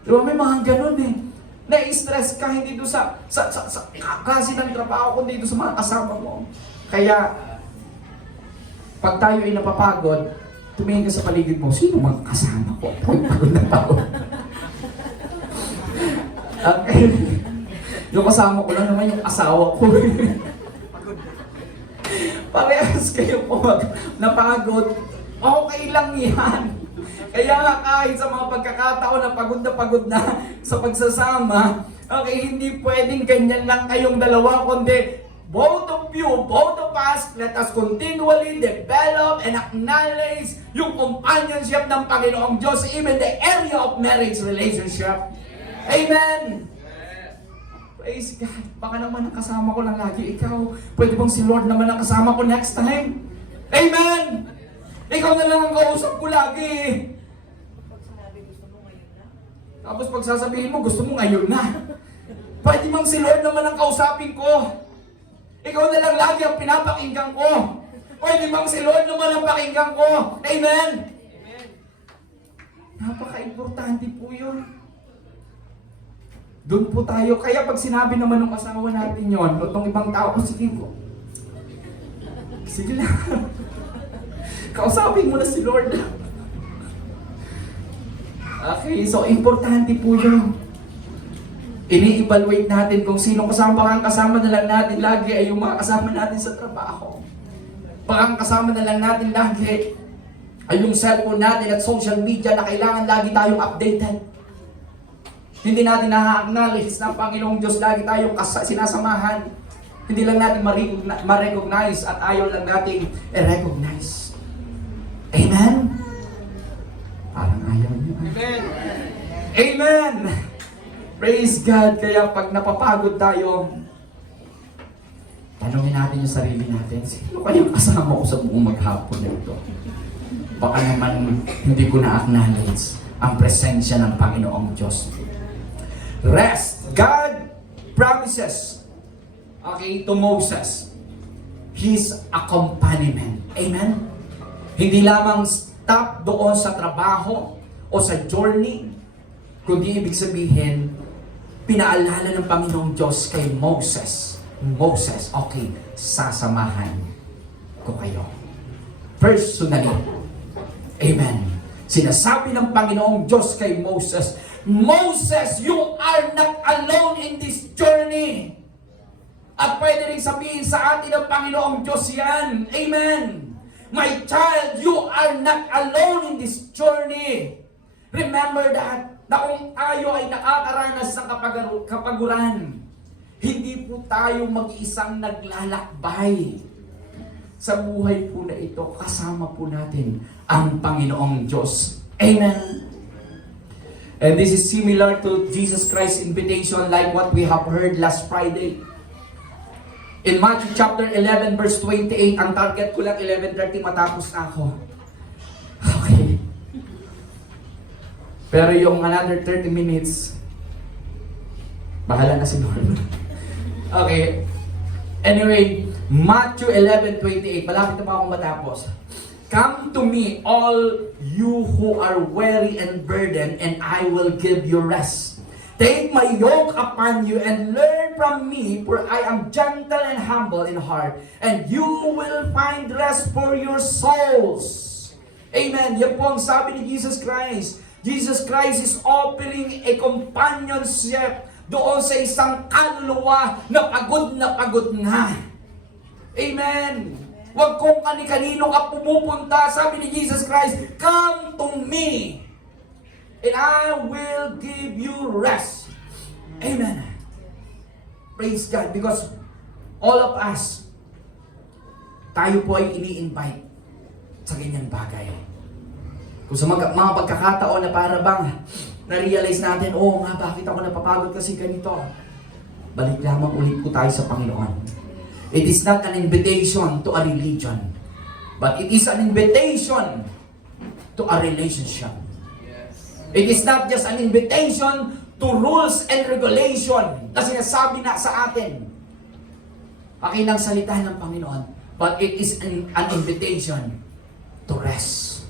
Di ba, may mga ganun eh. Na-stress ka hindi doon sa klase ng trabaho, kundi doon sa mga kasama mo. Kaya, pag tayo ay napapagod, tumingin ka sa paligid mo, sino mga kasama ko? Pagod na tao. Okay. Yung kasama ko lang naman yung asawa ko. Parehas kayo po napagod. Okay lang yan. Kaya nga kahit sa mga pagkakataon na pagod na sa pagsasama, okay, hindi pwedeng ganyan lang kayong dalawa, kundi both of you, both of us, let us continually develop and acknowledge yung companionship ng Panginoong Diyos, even the area of marriage relationship. Amen! Praise God. Baka naman ang kasama ko lang lagi ikaw. Pwede bang si Lord naman ang kasama ko next time? Amen! Ikaw na lang ang kausap ko lagi. Tapos pag sasabihin mo, gusto mo ngayon na. Pwede bang si Lord naman ang kausapin ko? Ikaw na lang lagi ang pinapakinggan ko. Pwede bang si Lord naman ang pakinggan ko? Amen! Napaka-importante po yun. Doon po tayo. Kaya pag sinabi naman ng asawa natin yon, o itong ibang tao, sige po. Sige lang. Kausapin mo na si Lord. Okay, so importante po yun. Ini-evaluate natin kung sino kasama. Baka kasama na lang natin lagi ay yung mga kasama natin sa trabaho. Baka kasama na lang natin lagi ay yung cellphone natin at social media na kailangan lagi tayong updated. Hindi natin na-acknowledge na Panginoong Diyos lagi tayong sinasamahan. Hindi lang natin ma-recognize at ayaw lang natin i-recognize. Amen? Parang ayaw niyo. Amen. Amen! Praise God! Kaya pag napapagod tayo, tanongin natin yung sarili natin, sino kayang kasama ko sa buong maghapon na ito? Baka naman hindi ko na-acknowledge ang presensya ng Panginoong Diyos. Rest. God promises, okay, to Moses, His accompaniment. Amen? Hindi lamang stop doon sa trabaho o sa journey, kundi ibig sabihin, pinaalala ng Panginoong Diyos kay Moses, okay, sasamahan ko kayo. Personally. Amen. Sinasabi ng Panginoong Diyos kay Moses, Moses, you are not alone in this journey. At pwede rin sabihin sa atin ng Panginoong Diyos yan. Amen. My child, you are not alone in this journey. Remember that, na kung tayo ay nakakaranas ng kapaguran, hindi po tayo mag-iisang naglalakbay. Sa buhay po na ito, kasama po natin ang Panginoong Diyos. Amen. And this is similar to Jesus Christ's invitation like what we have heard last Friday. In Matthew chapter 11 verse 28, ang target ko lang 11:30 matapos na ako. Okay. Pero yung another 30 minutes, bahala na si Lord. Okay. Anyway, Matthew 11:28, malapit na pa akong matapos. Come to me, all you who are weary and burdened, and I will give you rest. Take my yoke upon you and learn from me, for I am gentle and humble in heart, and you will find rest for your souls. Amen. Yan po ang sabi ni Jesus Christ. Jesus Christ is offering a companionship doon sa isang kaluluwa na pagod na. Amen. Huwag kung kani-kanino ka pumupunta. Sabi ni Jesus Christ, come to me, and I will give you rest. Amen. Praise God. Because all of us, tayo po ay ini-invite sa ganyang bagay. Kung sa mga pagkakataon na para bang na-realize natin, oh nga, bakit ako napapagod kasi ganito? Balik lamang ulit po tayo sa Panginoon. It is not an invitation to a religion, but it is an invitation to a relationship. It is not just an invitation to rules and regulation na sinasabi na sa atin. Pakinang salita ng Panginoon. But it is an invitation to rest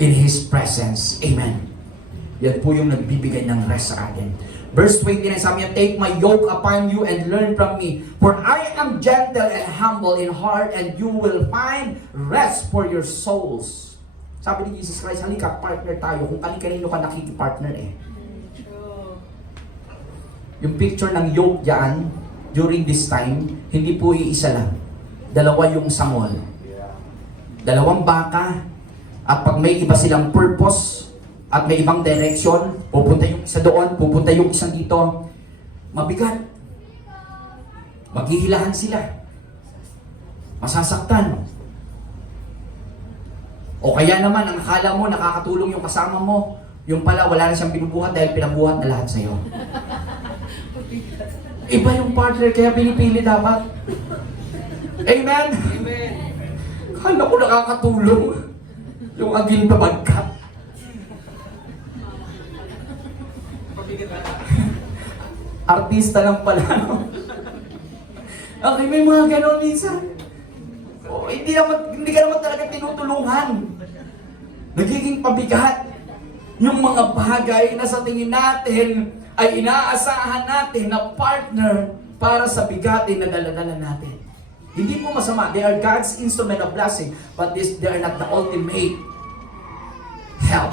in His presence. Amen. Yan po yung nagbibigay ng rest sa atin. Verse 29, sabi niya, take my yoke upon you and learn from me, for I am gentle and humble in heart, and you will find rest for your souls. Sabi ni Jesus Christ, halika, partner tayo. Kung kanino ka nakikipartner eh. Yung picture ng yoke dyan, during this time, hindi po iisa lang. Dalawa yung sangol. Dalawang baka, at pag may iba silang purpose, at may ibang direction, pupunta yung isa doon, pupunta yung isang dito, mabigat. Maghihilahan sila. Masasaktan. O kaya naman, ang akala mo, nakakatulong yung kasama mo, yung pala, wala na siyang binubuhat dahil pinabuhat na lahat sa'yo. Iba yung partner, kaya pinipili dapat. Amen? Amen. Kala ko nakakatulong. Yung aging babagkat. Artista lang pala, no? Okay, may mga ganon minsan. Oh, hindi ka naman talaga tinutulungan. Nagiging pabigat yung mga bagay na sa tingin natin ay inaasahan natin na partner para sa bigatin na daladala natin. Hindi po masama. They are God's instrument of blessing, but they are not the ultimate help.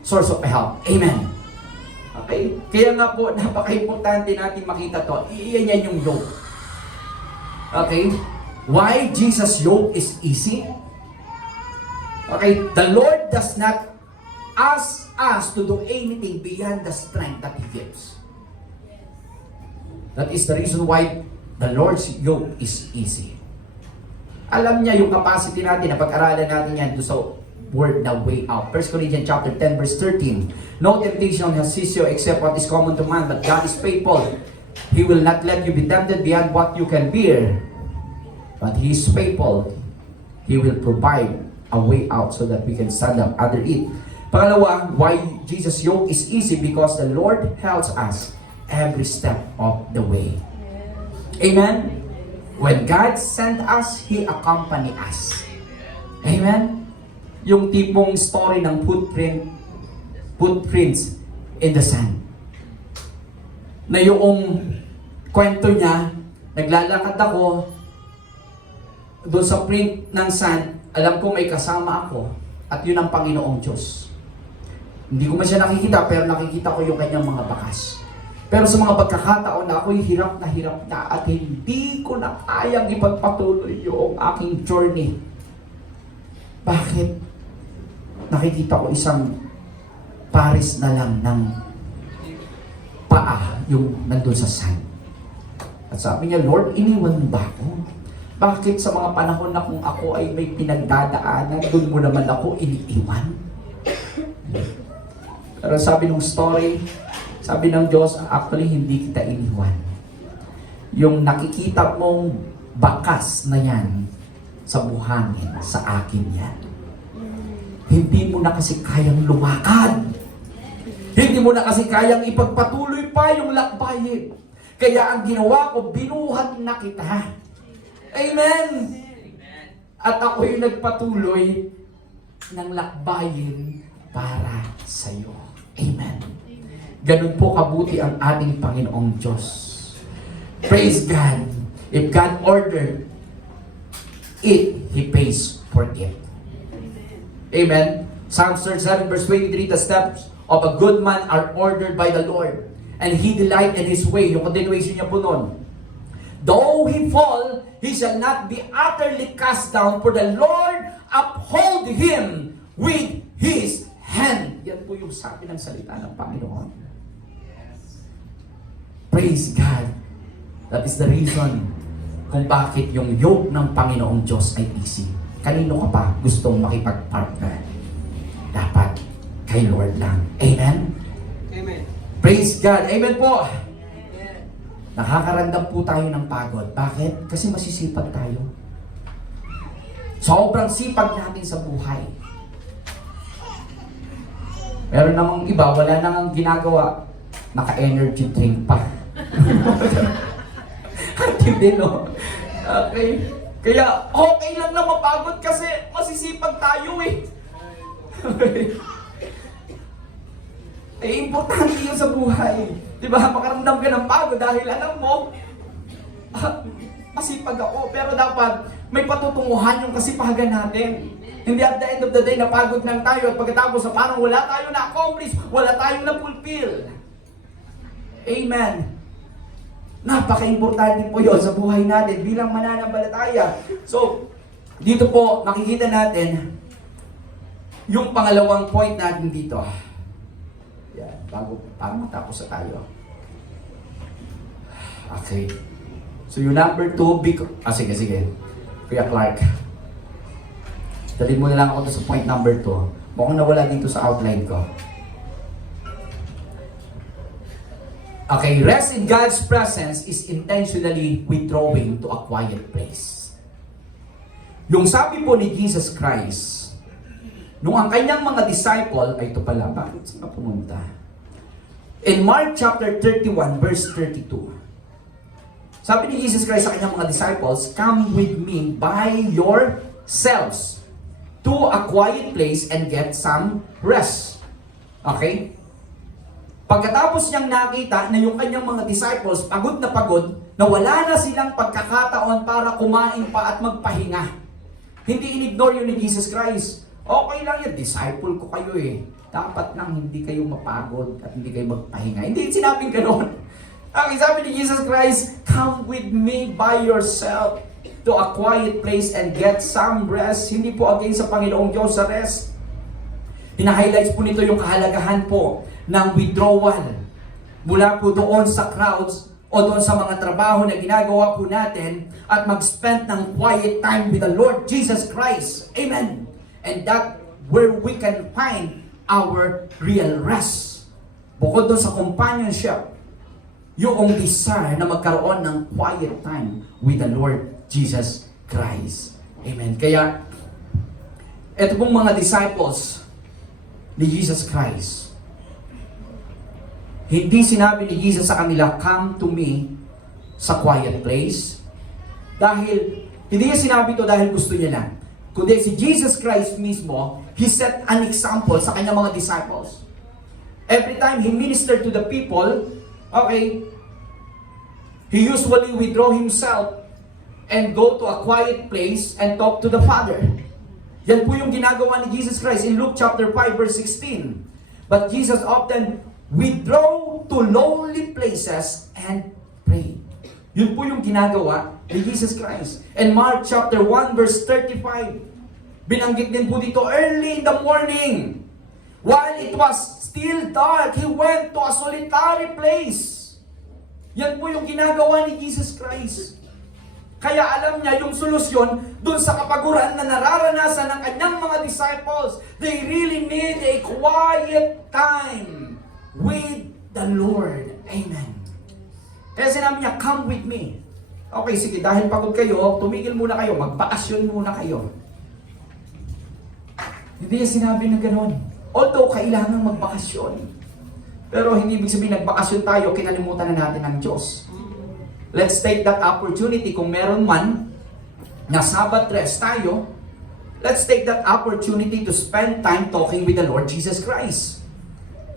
Source of help. Amen. Okay? Kaya nga po, napaka-importante natin makita to. Iyan yan yung yoke. Okay? Why Jesus' yoke is easy? Okay? The Lord does not ask us to do anything beyond the strength that He gives. That is the reason why the Lord's yoke is easy. Alam niya yung capacity natin na pag-aralan natin yan doon sa word na way out. 1 Corinthians chapter 10 verse 13. No temptation has seized you except what is common to man, but God is faithful. He will not let you be tempted beyond what you can bear. But He is faithful. He will provide a way out so that we can stand up under it. Pangalawa, why Jesus' yoke is easy? Because the Lord helps us every step of the way. Amen? When God sent us, He accompanied us. Amen? Yung tipong story ng footprints in the sand. Na yung kwento niya, naglalakad ako doon sa print ng sand, alam ko may kasama ako at yun ang Panginoong Diyos. Hindi ko man siya nakikita, pero nakikita ko yung kanyang mga bakas. Pero sa mga pagkakataon na ako'y hirap na at hindi ko na kayang ipagpatuloy yung aking journey. Bakit? Nakikita ko isang pares na lang ng paa yung nandun sa sand. At sabi niya, Lord, iniwan mo ba ako? Bakit sa mga panahon na kung ako ay may pinagdadaanan, doon mo naman ako iniiwan? Pero sabi ng story, sabi ng Diyos, actually hindi kita iniwan. Yung nakikita mong bakas na yan sa buhangin, sa akin yan. Hindi mo na kasi kayang lumakad. Hindi mo na kasi kayang ipagpatuloy pa yung lakbayin. Kaya ang ginawa ko, binuhat na kita. Amen! At ako yung nagpatuloy ng lakbayin para sa iyo. Amen. Ganun po kabuti ang ating Panginoong Diyos. Praise God. If God ordered it, He pays for it. Amen. Psalms 37 verse 23, the steps of a good man are ordered by the Lord, and He delight in His way. Yung continuation niya po nun. Though he fall, he shall not be utterly cast down, for the Lord uphold him with His hand. Yan po yung sabi ng salita ng Panginoon. Praise God. That is the reason kung bakit yung yoke ng Panginoong Diyos ay easy. Kanino ka pa gustong makipag-partner? Dapat kay Lord lang. Amen? Amen. Praise God. Amen po. Nakakaramdam po tayo ng pagod. Bakit? Kasi masisipag tayo. Sobrang sipag natin sa buhay. Meron namang iba, wala nang ginagawa naka-energy drink pa. At hindi, no? Okay. Kaya, okay lang na mapagod kasi masisipag tayo eh. Importante yun sa buhay. Diba? Makaramdam ka ng pagod dahil alam mo, masipag ako. Pero dapat may patutunguhan yung kasipagan natin. Hindi at the end of the day, napagod lang tayo at pagkatapos parang wala tayo na-accomplish, wala tayong na-fulfill. Amen. Napaka-importante po yun sa buhay natin bilang mananampalataya. So, dito po makikita natin yung pangalawang point natin dito. Yan, bago matapos na tayo. Okay. So yung number 2, sige. Kuya Clark. Dalhin mo na lang ako sa point number 2. Mukhang nawala dito sa outline ko. Okay, rest in God's presence is intentionally withdrawing to a quiet place. Yung sabi po ni Jesus Christ, nung ang kanyang mga disciple, ay ito pala, bakit saan ka pumunta? In Mark chapter 31, verse 32, sabi ni Jesus Christ sa kanyang mga disciples, "Come with me by yourselves to a quiet place and get some rest." Okay? Pagkatapos niyang nakita na yung kanyang mga disciples pagod na wala na silang pagkakataon para kumain pa at magpahinga. Hindi in-ignore yun ni Jesus Christ. Okay lang yan, disciple ko kayo eh. Dapat lang hindi kayo mapagod at hindi kayo magpahinga. Hindi sinabing gano'n. Ang sabi ni Jesus Christ, "Come with me by yourself to a quiet place and get some rest." Hindi po against sa Panginoong Diyos sa rest. Hina-highlights po nito yung kahalagahan po ng withdrawal mula po doon sa crowds o doon sa mga trabaho na ginagawa po natin at mag-spend ng quiet time with the Lord Jesus Christ. Amen. And that where we can find our real rest. Bukod doon sa companionship, yung desire na magkaroon ng quiet time with the Lord Jesus Christ. Amen. Kaya, eto pong mga disciples ni Jesus Christ, hindi sinabi ni Jesus sa kanila, "Come to me sa quiet place." Dahil, hindi niya sinabi ito dahil gusto niya lang. Kundi si Jesus Christ mismo, He set an example sa kanyang mga disciples. Every time He ministered to the people, okay, He usually withdraw Himself and go to a quiet place and talk to the Father. Yan po yung ginagawa ni Jesus Christ in Luke chapter 5 verse 16. But Jesus often withdraw to lonely places and pray. Yun po yung ginagawa ni Jesus Christ. And Mark chapter 1 verse 35, binanggit din po dito, early in the morning, while it was still dark, He went to a solitary place. Yan po yung ginagawa ni Jesus Christ. Kaya alam niya yung solusyon dun sa kapaguran na nararanasan ng kanyang mga disciples. They really need a quiet time with the Lord. Amen. Kaya sinabi niya, "Come with me." Okay, sige, dahil pagod kayo, tumigil muna kayo, magbakasyon muna kayo. Hindi niya sinabi na gano'n. Although, kailangan magbakasyon. Pero hindi ibig sabihin, nagbakasyon tayo, kinalimutan na natin ang Diyos. Let's take that opportunity. Kung meron man na Sabbath rest tayo, let's take that opportunity to spend time talking with the Lord Jesus Christ.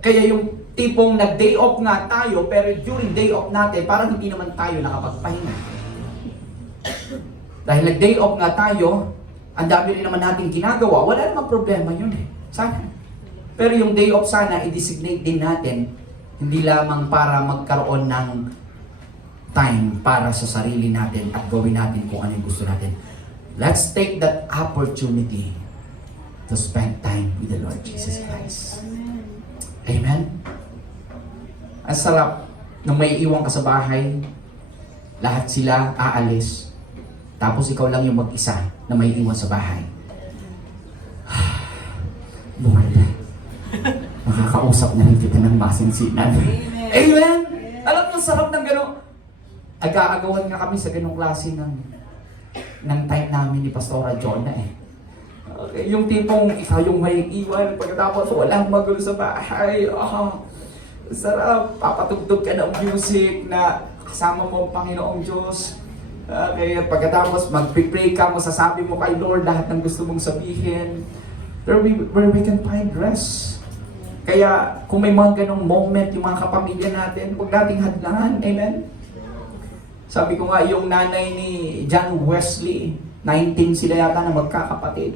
Kaya yung tipong nag-day off nga tayo, pero during day off natin, parang hindi naman tayo nakapagpahinga. Dahil nag-day off nga tayo, ang dami rin naman natin ginagawa, wala namang problema yun eh. Sana. Pero yung day off sana, i-designate din natin, hindi lamang para magkaroon ng time para sa sarili natin at gawin natin kung ano yung gusto natin. Let's take that opportunity to spend time with the Lord Jesus Christ. Amen? Ang sarap nung may iwan ka sa bahay, lahat sila aalis, tapos ikaw lang yung mag-isa na may iwan sa bahay. Lord, makakausap na rin kita ng masinsinan. Amen? Alam mo, sarap ng gano'n. Agagawan nga kami sa ganong klase ng time namin ni Pastora Jonah eh. Okay, yung tipong ikaw yung may iwan pagkatapos walang magulo sa bahay. Sarap, papatugtog ka ng music na kasama mo ang Panginoong Diyos. Okay, at pagkatapos mag-pray ka, masasabi mo kay Lord lahat ng gusto mong sabihin. Where we can find rest. Kaya kung may mga ganong moment yung mga kapamilya natin, huwag nating hadlangan. Amen? Sabi ko nga, yung nanay ni John Wesley, 19 sila yata na magkakapatid.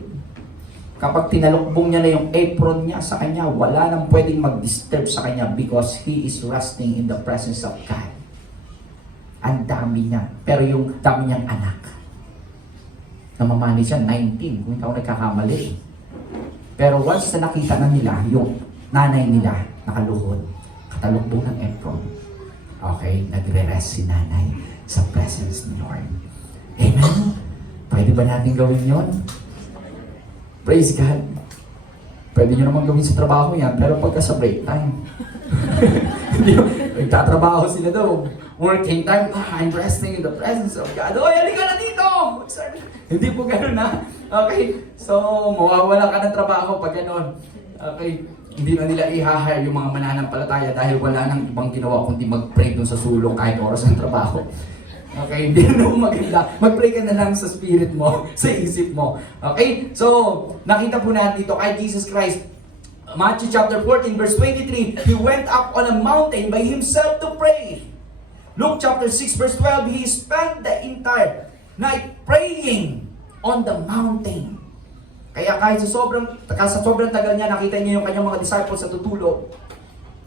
Kapag tinalukbong niya na yung apron niya sa kanya, wala nang pwedeng mag-disturb sa kanya because he is resting in the presence of God. Ang dami niya. Pero yung dami niyang anak. Namamani siya, 19, kung ikaw nagkakamali. Pero once na nakita na nila, yung nanay nila nakaluhod, katalukbong ng apron. Okay, nagre-rest si nanay sa presence ni Lord. Amen? Pwede ba natin gawin yon? Praise God. Pwede nyo naman gawin sa trabaho yan, pero pagka sa break time. Nagtatrabaho sila daw. Working time, I'm resting in the presence of God. Oy, halika na dito! Hindi po ganun na. Okay? So, mawawala ka ng trabaho pag ganun. Okay? Hindi na nila i-hire yung mga mananampalataya dahil wala nang ibang ginawa kundi mag-pray dun sa sulong kahit oras ng trabaho. Okay, hindi na maganda. Mag-pray ka na lang sa spirit mo, sa isip mo. Okay? So, nakita po natin dito kay Jesus Christ. Matthew chapter 14 verse 23, He went up on a mountain by Himself to pray. Luke chapter 6 verse 12, He spent the entire night praying on the mountain. Kaya kahit sa sobrang tagal niya, nakita niya yung kanyang mga disciples sa tutulog.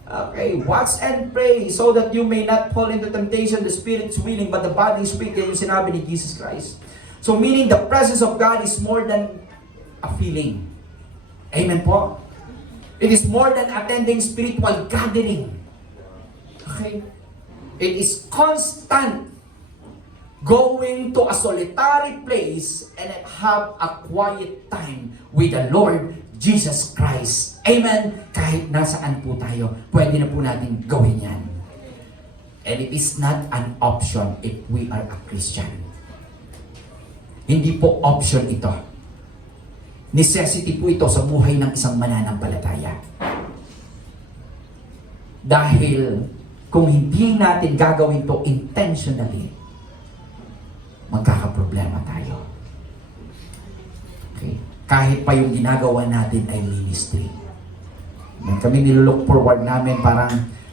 Okay, watch and pray so that you may not fall into temptation. The spirit is willing, but the body is weak. Yan yung sinabi ni Jesus Christ. So meaning the presence of God is more than a feeling. Amen po? It is more than attending spiritual gathering. Okay? It is constant going to a solitary place and have a quiet time with the Lord Jesus Christ. Amen? Kahit nasaan po tayo, pwede na po natin gawin yan. And it is not an option if we are a Christian. Hindi po option ito. Necessity po ito sa buhay ng isang mananampalataya. Dahil kung hindi natin gagawin to intentionally, magkakaproblema tayo. Okay? Kahit pa yung ginagawa natin ay ministry. Kami nilook forward namin parang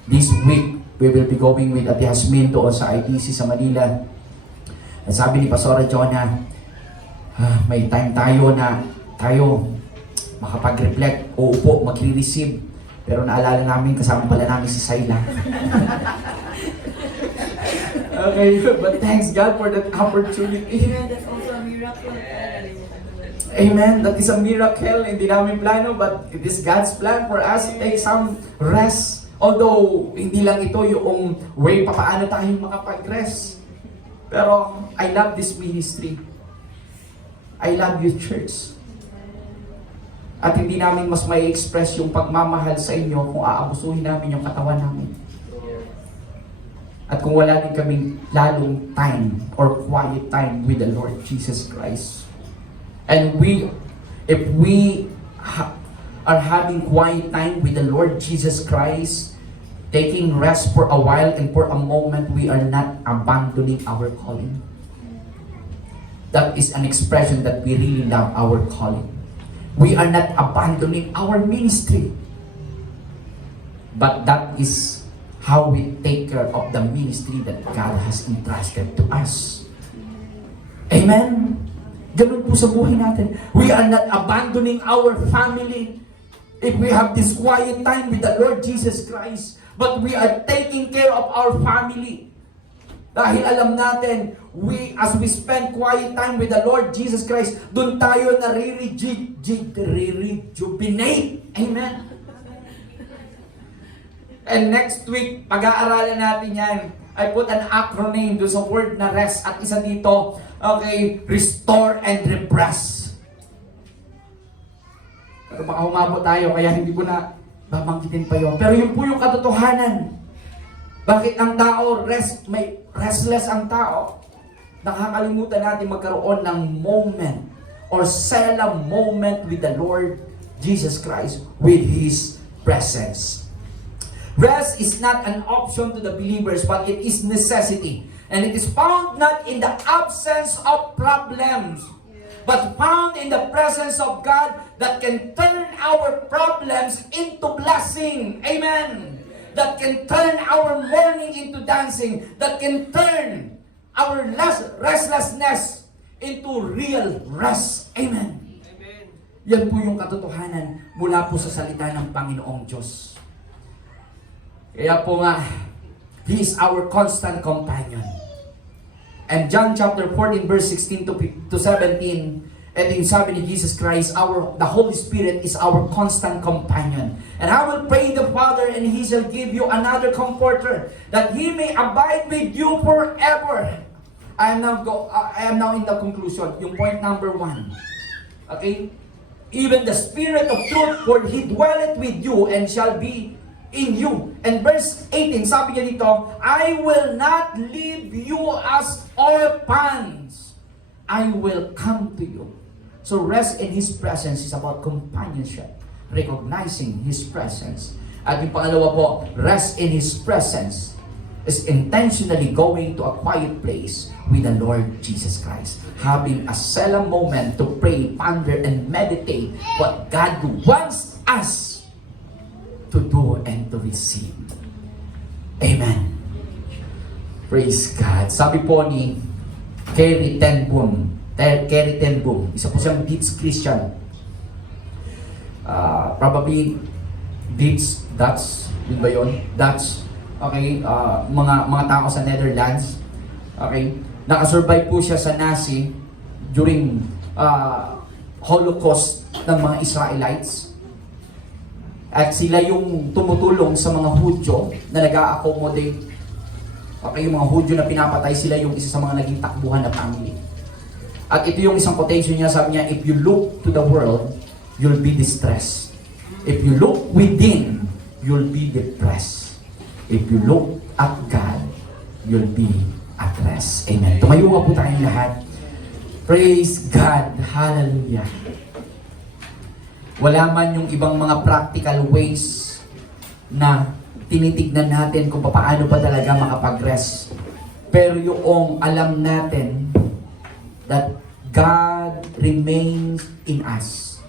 this week, we will be going with Ate Hasmin doon sa ITC sa Manila. At sabi ni Pastora Jonah, may time tayo na tayo makapag-reflect, uupo, mag-receive. Pero naalala namin, kasama pala namin si Sayla. Okay, but thanks God for that opportunity. Amen. That's also a miracle. Amen. That is a miracle. Hindi namin plano, but it is God's plan for us to take some rest. Although, hindi lang ito yung way paano tayo makapag-rest. Pero, I love this ministry. I love you, church. At hindi namin mas may express yung pagmamahal sa inyo kung aabusuhin namin yung katawan namin. At kung wala din kaming lalong time or quiet time with the Lord Jesus Christ. And if we are having quiet time with the Lord Jesus Christ, taking rest for a while and for a moment, we are not abandoning our calling. That is an expression that we really love our calling. We are not abandoning our ministry. But that is how we take care of the ministry that God has entrusted to us. Amen? Ganun po sa buhay natin. We are not abandoning our family if we have this quiet time with the Lord Jesus Christ. But we are taking care of our family. Dahil alam natin, as we spend quiet time with the Lord Jesus Christ, doon tayo nare-rejuvenate. Amen? And next week, pag-aaralan natin yan. I put an acronym doon sa word na rest. At isa dito, okay, restore and refresh. Pero baka humabot tayo, kaya hindi ko na babangkitin pa yun. Pero yun po yung katotohanan. Bakit ang tao, restless ang tao? Nakakalimutan natin magkaroon ng moment or solemn moment with the Lord Jesus Christ with His presence. Rest is not an option to the believers, but it is necessity. And it is found not in the absence of problems, but found in the presence of God that can turn our problems into blessing. Amen. That can turn our mourning into dancing. That can turn our restlessness into real rest. Amen. Yan po yung katotohanan mula po sa salita ng Panginoong Diyos. Kaya po nga, He is our constant companion. And John chapter 14 verse 16 to 17, and yung sabi ni Jesus Christ, the Holy Spirit is our constant companion. And I will pray the Father, and He shall give you another comforter, that He may abide with you forever. I am now in the conclusion, yung point number 1. Okay? Even the Spirit of truth, for He dwelleth with you and shall be in you. And verse 18, sabi niya dito, I will not leave you as orphans. I will come to you. So rest in His presence is about companionship, recognizing His presence. At yung pangalawa po, rest in His presence is intentionally going to a quiet place with the Lord Jesus Christ. Having a solemn moment to pray, ponder, and meditate what God wants us to do and to receive. Amen. Praise God. Sabi po ni Kerry ten Boom, isa po siyang Dutch Christian. Probably Dutch, yun ba yun? Dutch. Okay, mga tao sa Netherlands. Okay, nakasurvive po siya sa Nazi during Holocaust ng mga Israelites. At sila yung tumutulong sa mga Hudyo na nag-a-accommodate. Okay, yung mga Hudyo na pinapatay, sila yung isa sa mga naging takbuhan na family. At ito yung isang quotation niya, sabi niya, if you look to the world, you'll be distressed. If you look within, you'll be depressed. If you look at God, you'll be at rest. Amen. Tumayo nga po tayong lahat. Praise God. Hallelujah. Wala man yung ibang mga practical ways na tinitignan natin kung paano ba talaga makapag-rest. Pero yung alam natin that God remains in us.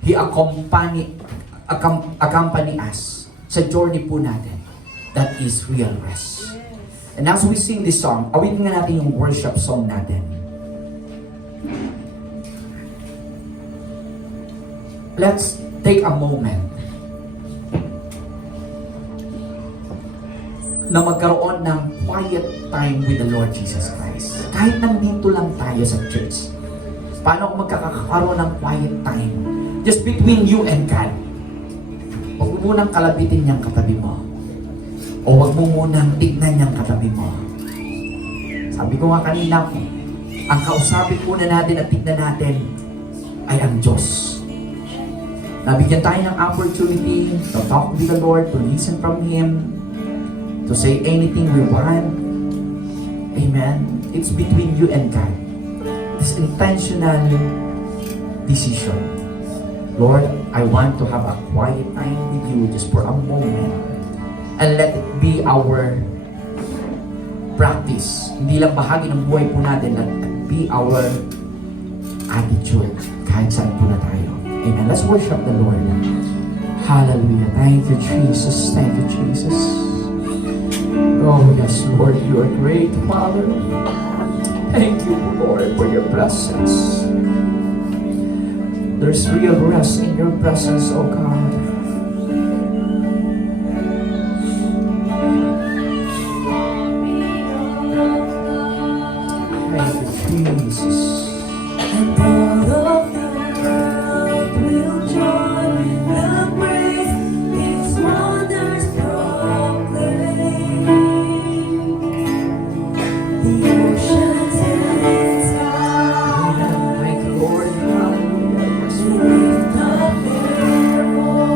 He accompany us sa journey po natin. That is real rest. And as we sing this song, awitin nga natin yung worship song natin. Let's take a moment na magkaroon ng quiet time with the Lord Jesus Christ. Kahit nandito lang tayo sa church, paano kung magkakaroon ng quiet time just between you and God? Huwag mo munang kalabitin niyang katabi mo. O huwag mo munang tignan niyang katabi mo. Sabi ko nga kanina, ang kausapin muna natin at tignan natin ay ang Diyos. Nabigyan tayo ng opportunity to talk with the Lord, to listen from Him, to say anything we want. Amen. It's between you and God. It's intentional decision. Lord, I want to have a quiet time with you just for a moment. And let it be our practice. Hindi lang bahagi ng buhay po natin, let it be our attitude kahit saan po na tayo. Amen. Let's worship the Lord. Hallelujah. Thank you, Jesus. Thank you, Jesus. Oh, yes, Lord. You are great, Father. Thank you, Lord, for your presence. There's real rest in your presence, oh God. Thank you, Jesus. And all of the world will join the praise His wonders proclaim. The oceans and skies Thank you, Lord. Hallelujah. Yes, lift up their voice.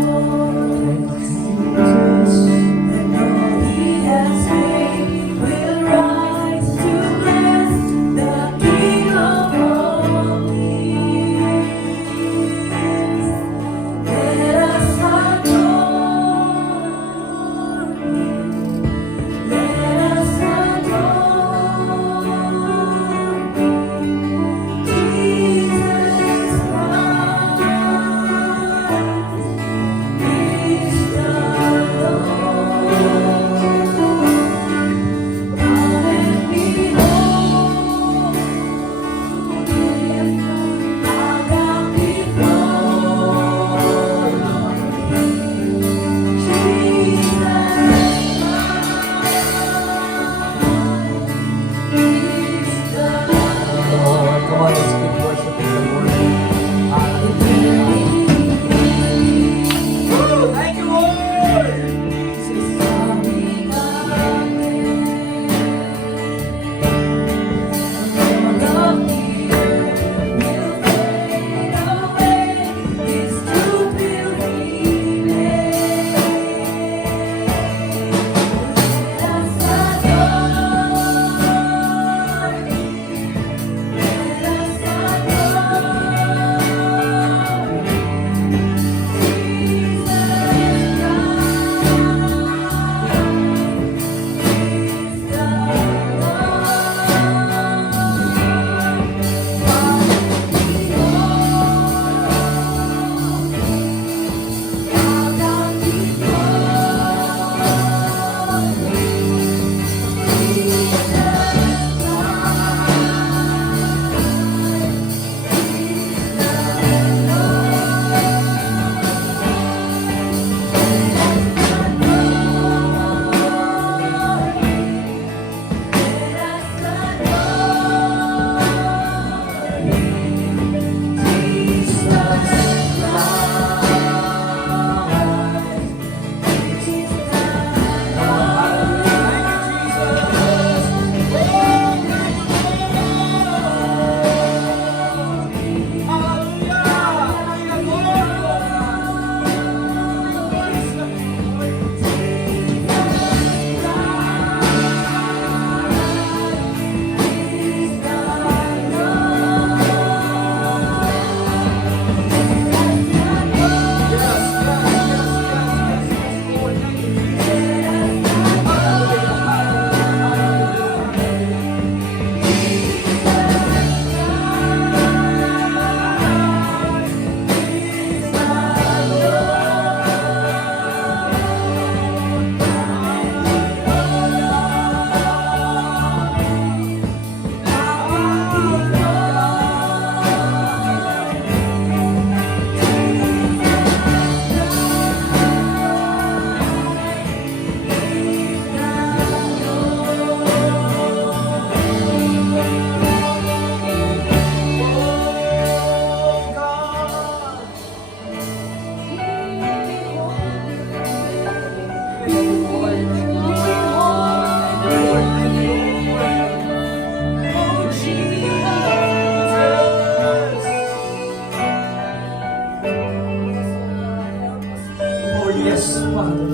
Yes, Father.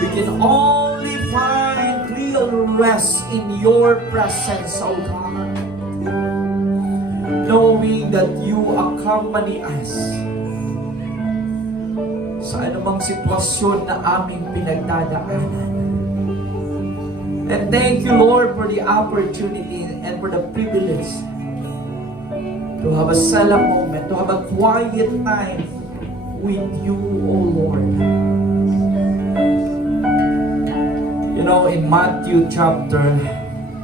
We can only find real rest in your presence, O God. Knowing that you accompany us sa anumang sitwasyon na aming pinagdadaanan. And thank you, Lord, for the opportunity and for the privilege to have a solemn moment, to have a quiet time with you, O Lord. You know, in Matthew chapter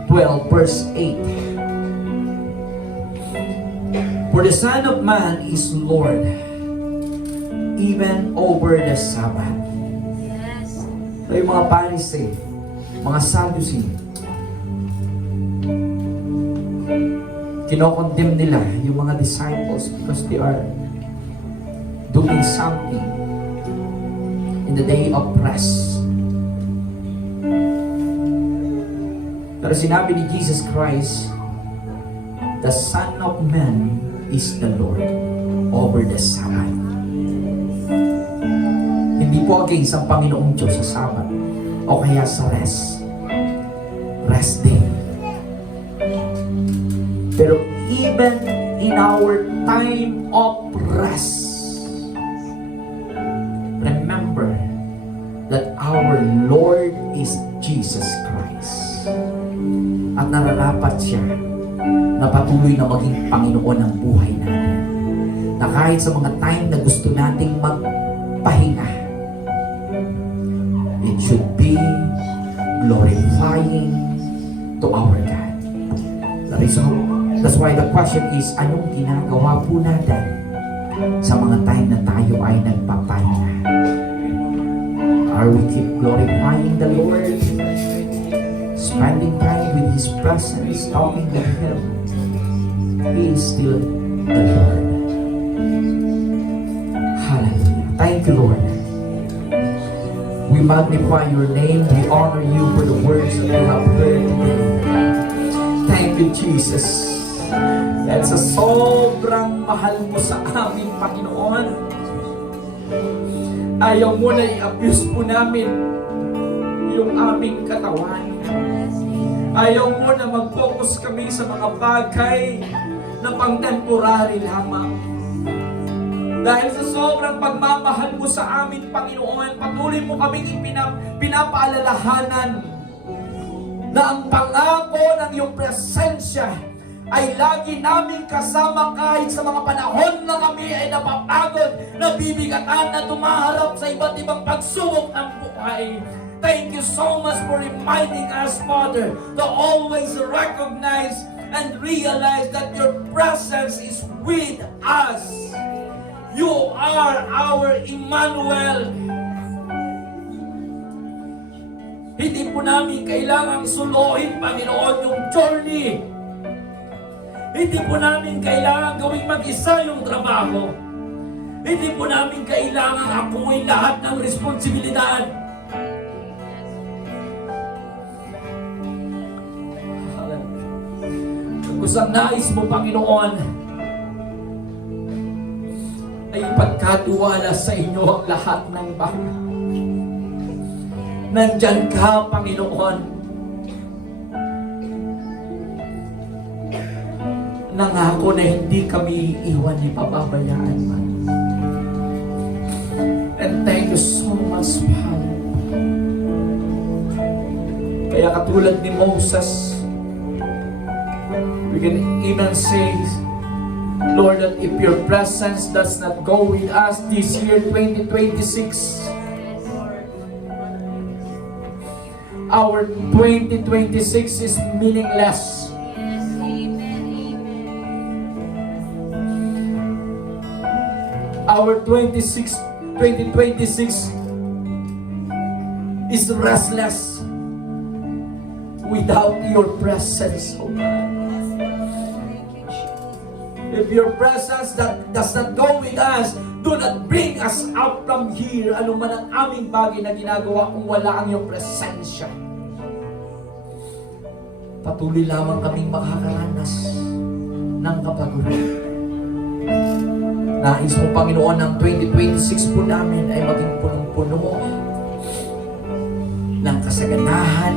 12, verse 8, for the Son of Man is Lord, even over the Sabbath. So yung mga Pharisee, mga Sadducee, kinokondemn nila yung mga disciples because they are doing something in the day of rest. Pero sinabi ni Jesus Christ, the Son of Man is the Lord over the Sabbath. Hindi po against ang Panginoong Diyos sa Sabbath o kaya sa rest. Rest day. Pero even in our time of rest, remember that our Lord is Jesus Christ. At nararapat siya na patuloy na maging Panginoon ng buhay natin. Na kahit sa mga time na gusto nating magpahinga, it should be glorifying to our God. That's why the question is, anong ginagawa po natin sa mga time na tayo ay nagpapahinga? Are we keep glorifying the Lord? Spending time with His presence, talking with Him? He is still the Lord. Hallelujah. Thank you, Lord. We magnify your name. We honor you for the words that we have heard today. Thank you, Jesus. At sa sobrang mahal mo sa aming Panginoon, ayaw mo na i-abuse po namin yung aming katawan. Ayaw mo na mag-focus kami sa mga bagay na pang-temporary lamang. Dahil sa sobrang pagmamahal mo sa amin, Panginoon, patuloy mo kaming pinapaalalahanan na ang pangako ng iyong presensya ay lagi namin kasama kahit sa mga panahon na kami ay napapagod, nabibigatan, na tumaharap sa iba't ibang pagsubok ng buhay. Thank you so much for reminding us, Father, to always recognize and realize that your presence is with us. You are our Emmanuel. Hindi po namin kailangang suluhin, Panginoon, yung journey. Hindi po namin kailangan gawing mag-isa yung trabaho. Hindi po namin kailangan akuin lahat ng responsibilidad. Kusang nais mo, Panginoon, ay ipagkatiwala sa inyo ang lahat ng bagay. Nandyan ka, Panginoon. Nangako na hindi kami iiwan ni pababayaan man. And thank you so much, Father. Kaya katulad ni Moses, we can even say, Lord, that if your presence does not go with us this year, 2026, our 2026 is meaningless. Our 2026 is restless without your presence, oh God. If your presence that does not go with us, do not bring us out from here. Ano man ang aming bagay na ginagawa kung wala ang iyong presensya. Patuloy lamang kaming makakaranas ng kapaguran. Nais mo, Panginoon, ng 2026 po namin ay maging punong-puno ng kasaganahan,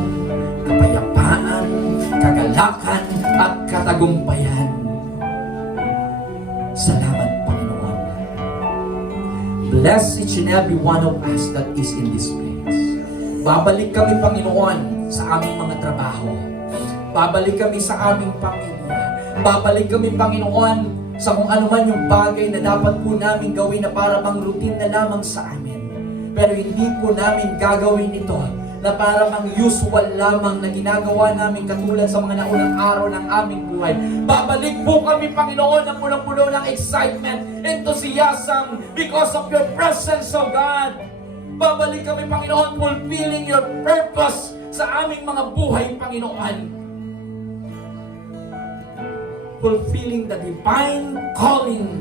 kapayapaan, kagalakan, at katagumpayan. Salamat, Panginoon. Bless each and every one of us that is in this place. Babalik kami, Panginoon, sa aming mga trabaho. Babalik kami sa aming pamilya. Babalik kami, Panginoon, sa kung ano man yung bagay na dapat po namin gawin na para bang routine na lamang sa amin. Pero hindi po namin gagawin ito na para bang usual lamang na ginagawa namin katulad sa mga naunang araw ng aming buhay. Babalik po kami, Panginoon, na punong-puno ng excitement, enthusiasm, because of your presence, O God. Babalik kami, Panginoon, fulfilling your purpose sa aming mga buhay, Panginoon. Fulfilling the divine calling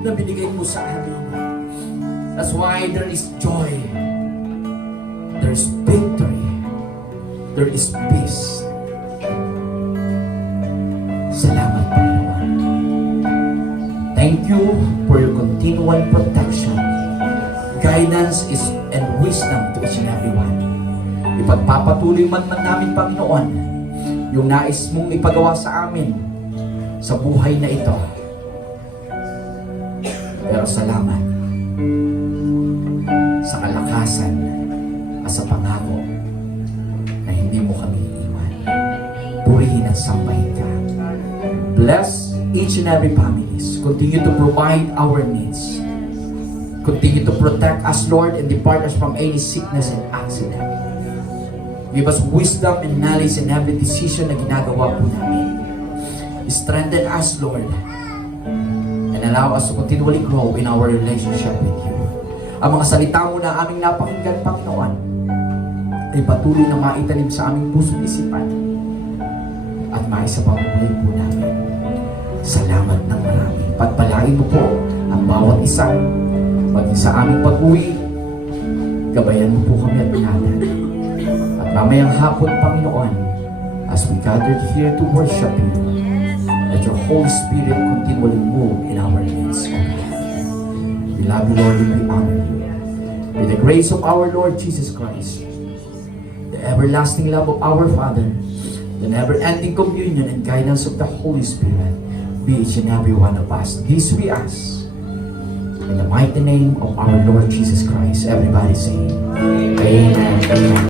na binigay mo sa amin. That's why there is joy. There is victory. There is peace. Salamat, Panginoon. Thank you for your continual protection, guidance and wisdom to each and every one. Ipagpapatuloy man namin, Panginoon, yung nais mong ipagawa sa amin sa buhay na ito. Pero salamat sa kalakasan at sa pangako na hindi mo kami iiwan. Purihin at sambahin ka. Bless each and every families. Continue to provide our needs. Continue to protect us, Lord, and depart us from any sickness and accident. Give us wisdom and knowledge in every decision na ginagawa po namin. Strengthen us, Lord, and allow us to continually grow in our relationship with you. Ang mga salita mo na aming napakinggan, Panginoon, ay patuloy na maitanim sa aming puso't isipan at maisapamuhay po namin. Salamat ng marami. Pagpalain mo po ang bawat isa, maging sa aming pag-uwi. Gabayan mo po kami at binalan. At mamayang hapon, Panginoon, as we gathered here to worship you, let your Holy Spirit continually move in our midst, O God. We love you, Lord, and we honor you. With the grace of our Lord Jesus Christ, the everlasting love of our Father, the never-ending communion and guidance of the Holy Spirit, be each and every one of us. This we ask. In the mighty name of our Lord Jesus Christ. Everybody say, Amen. Amen.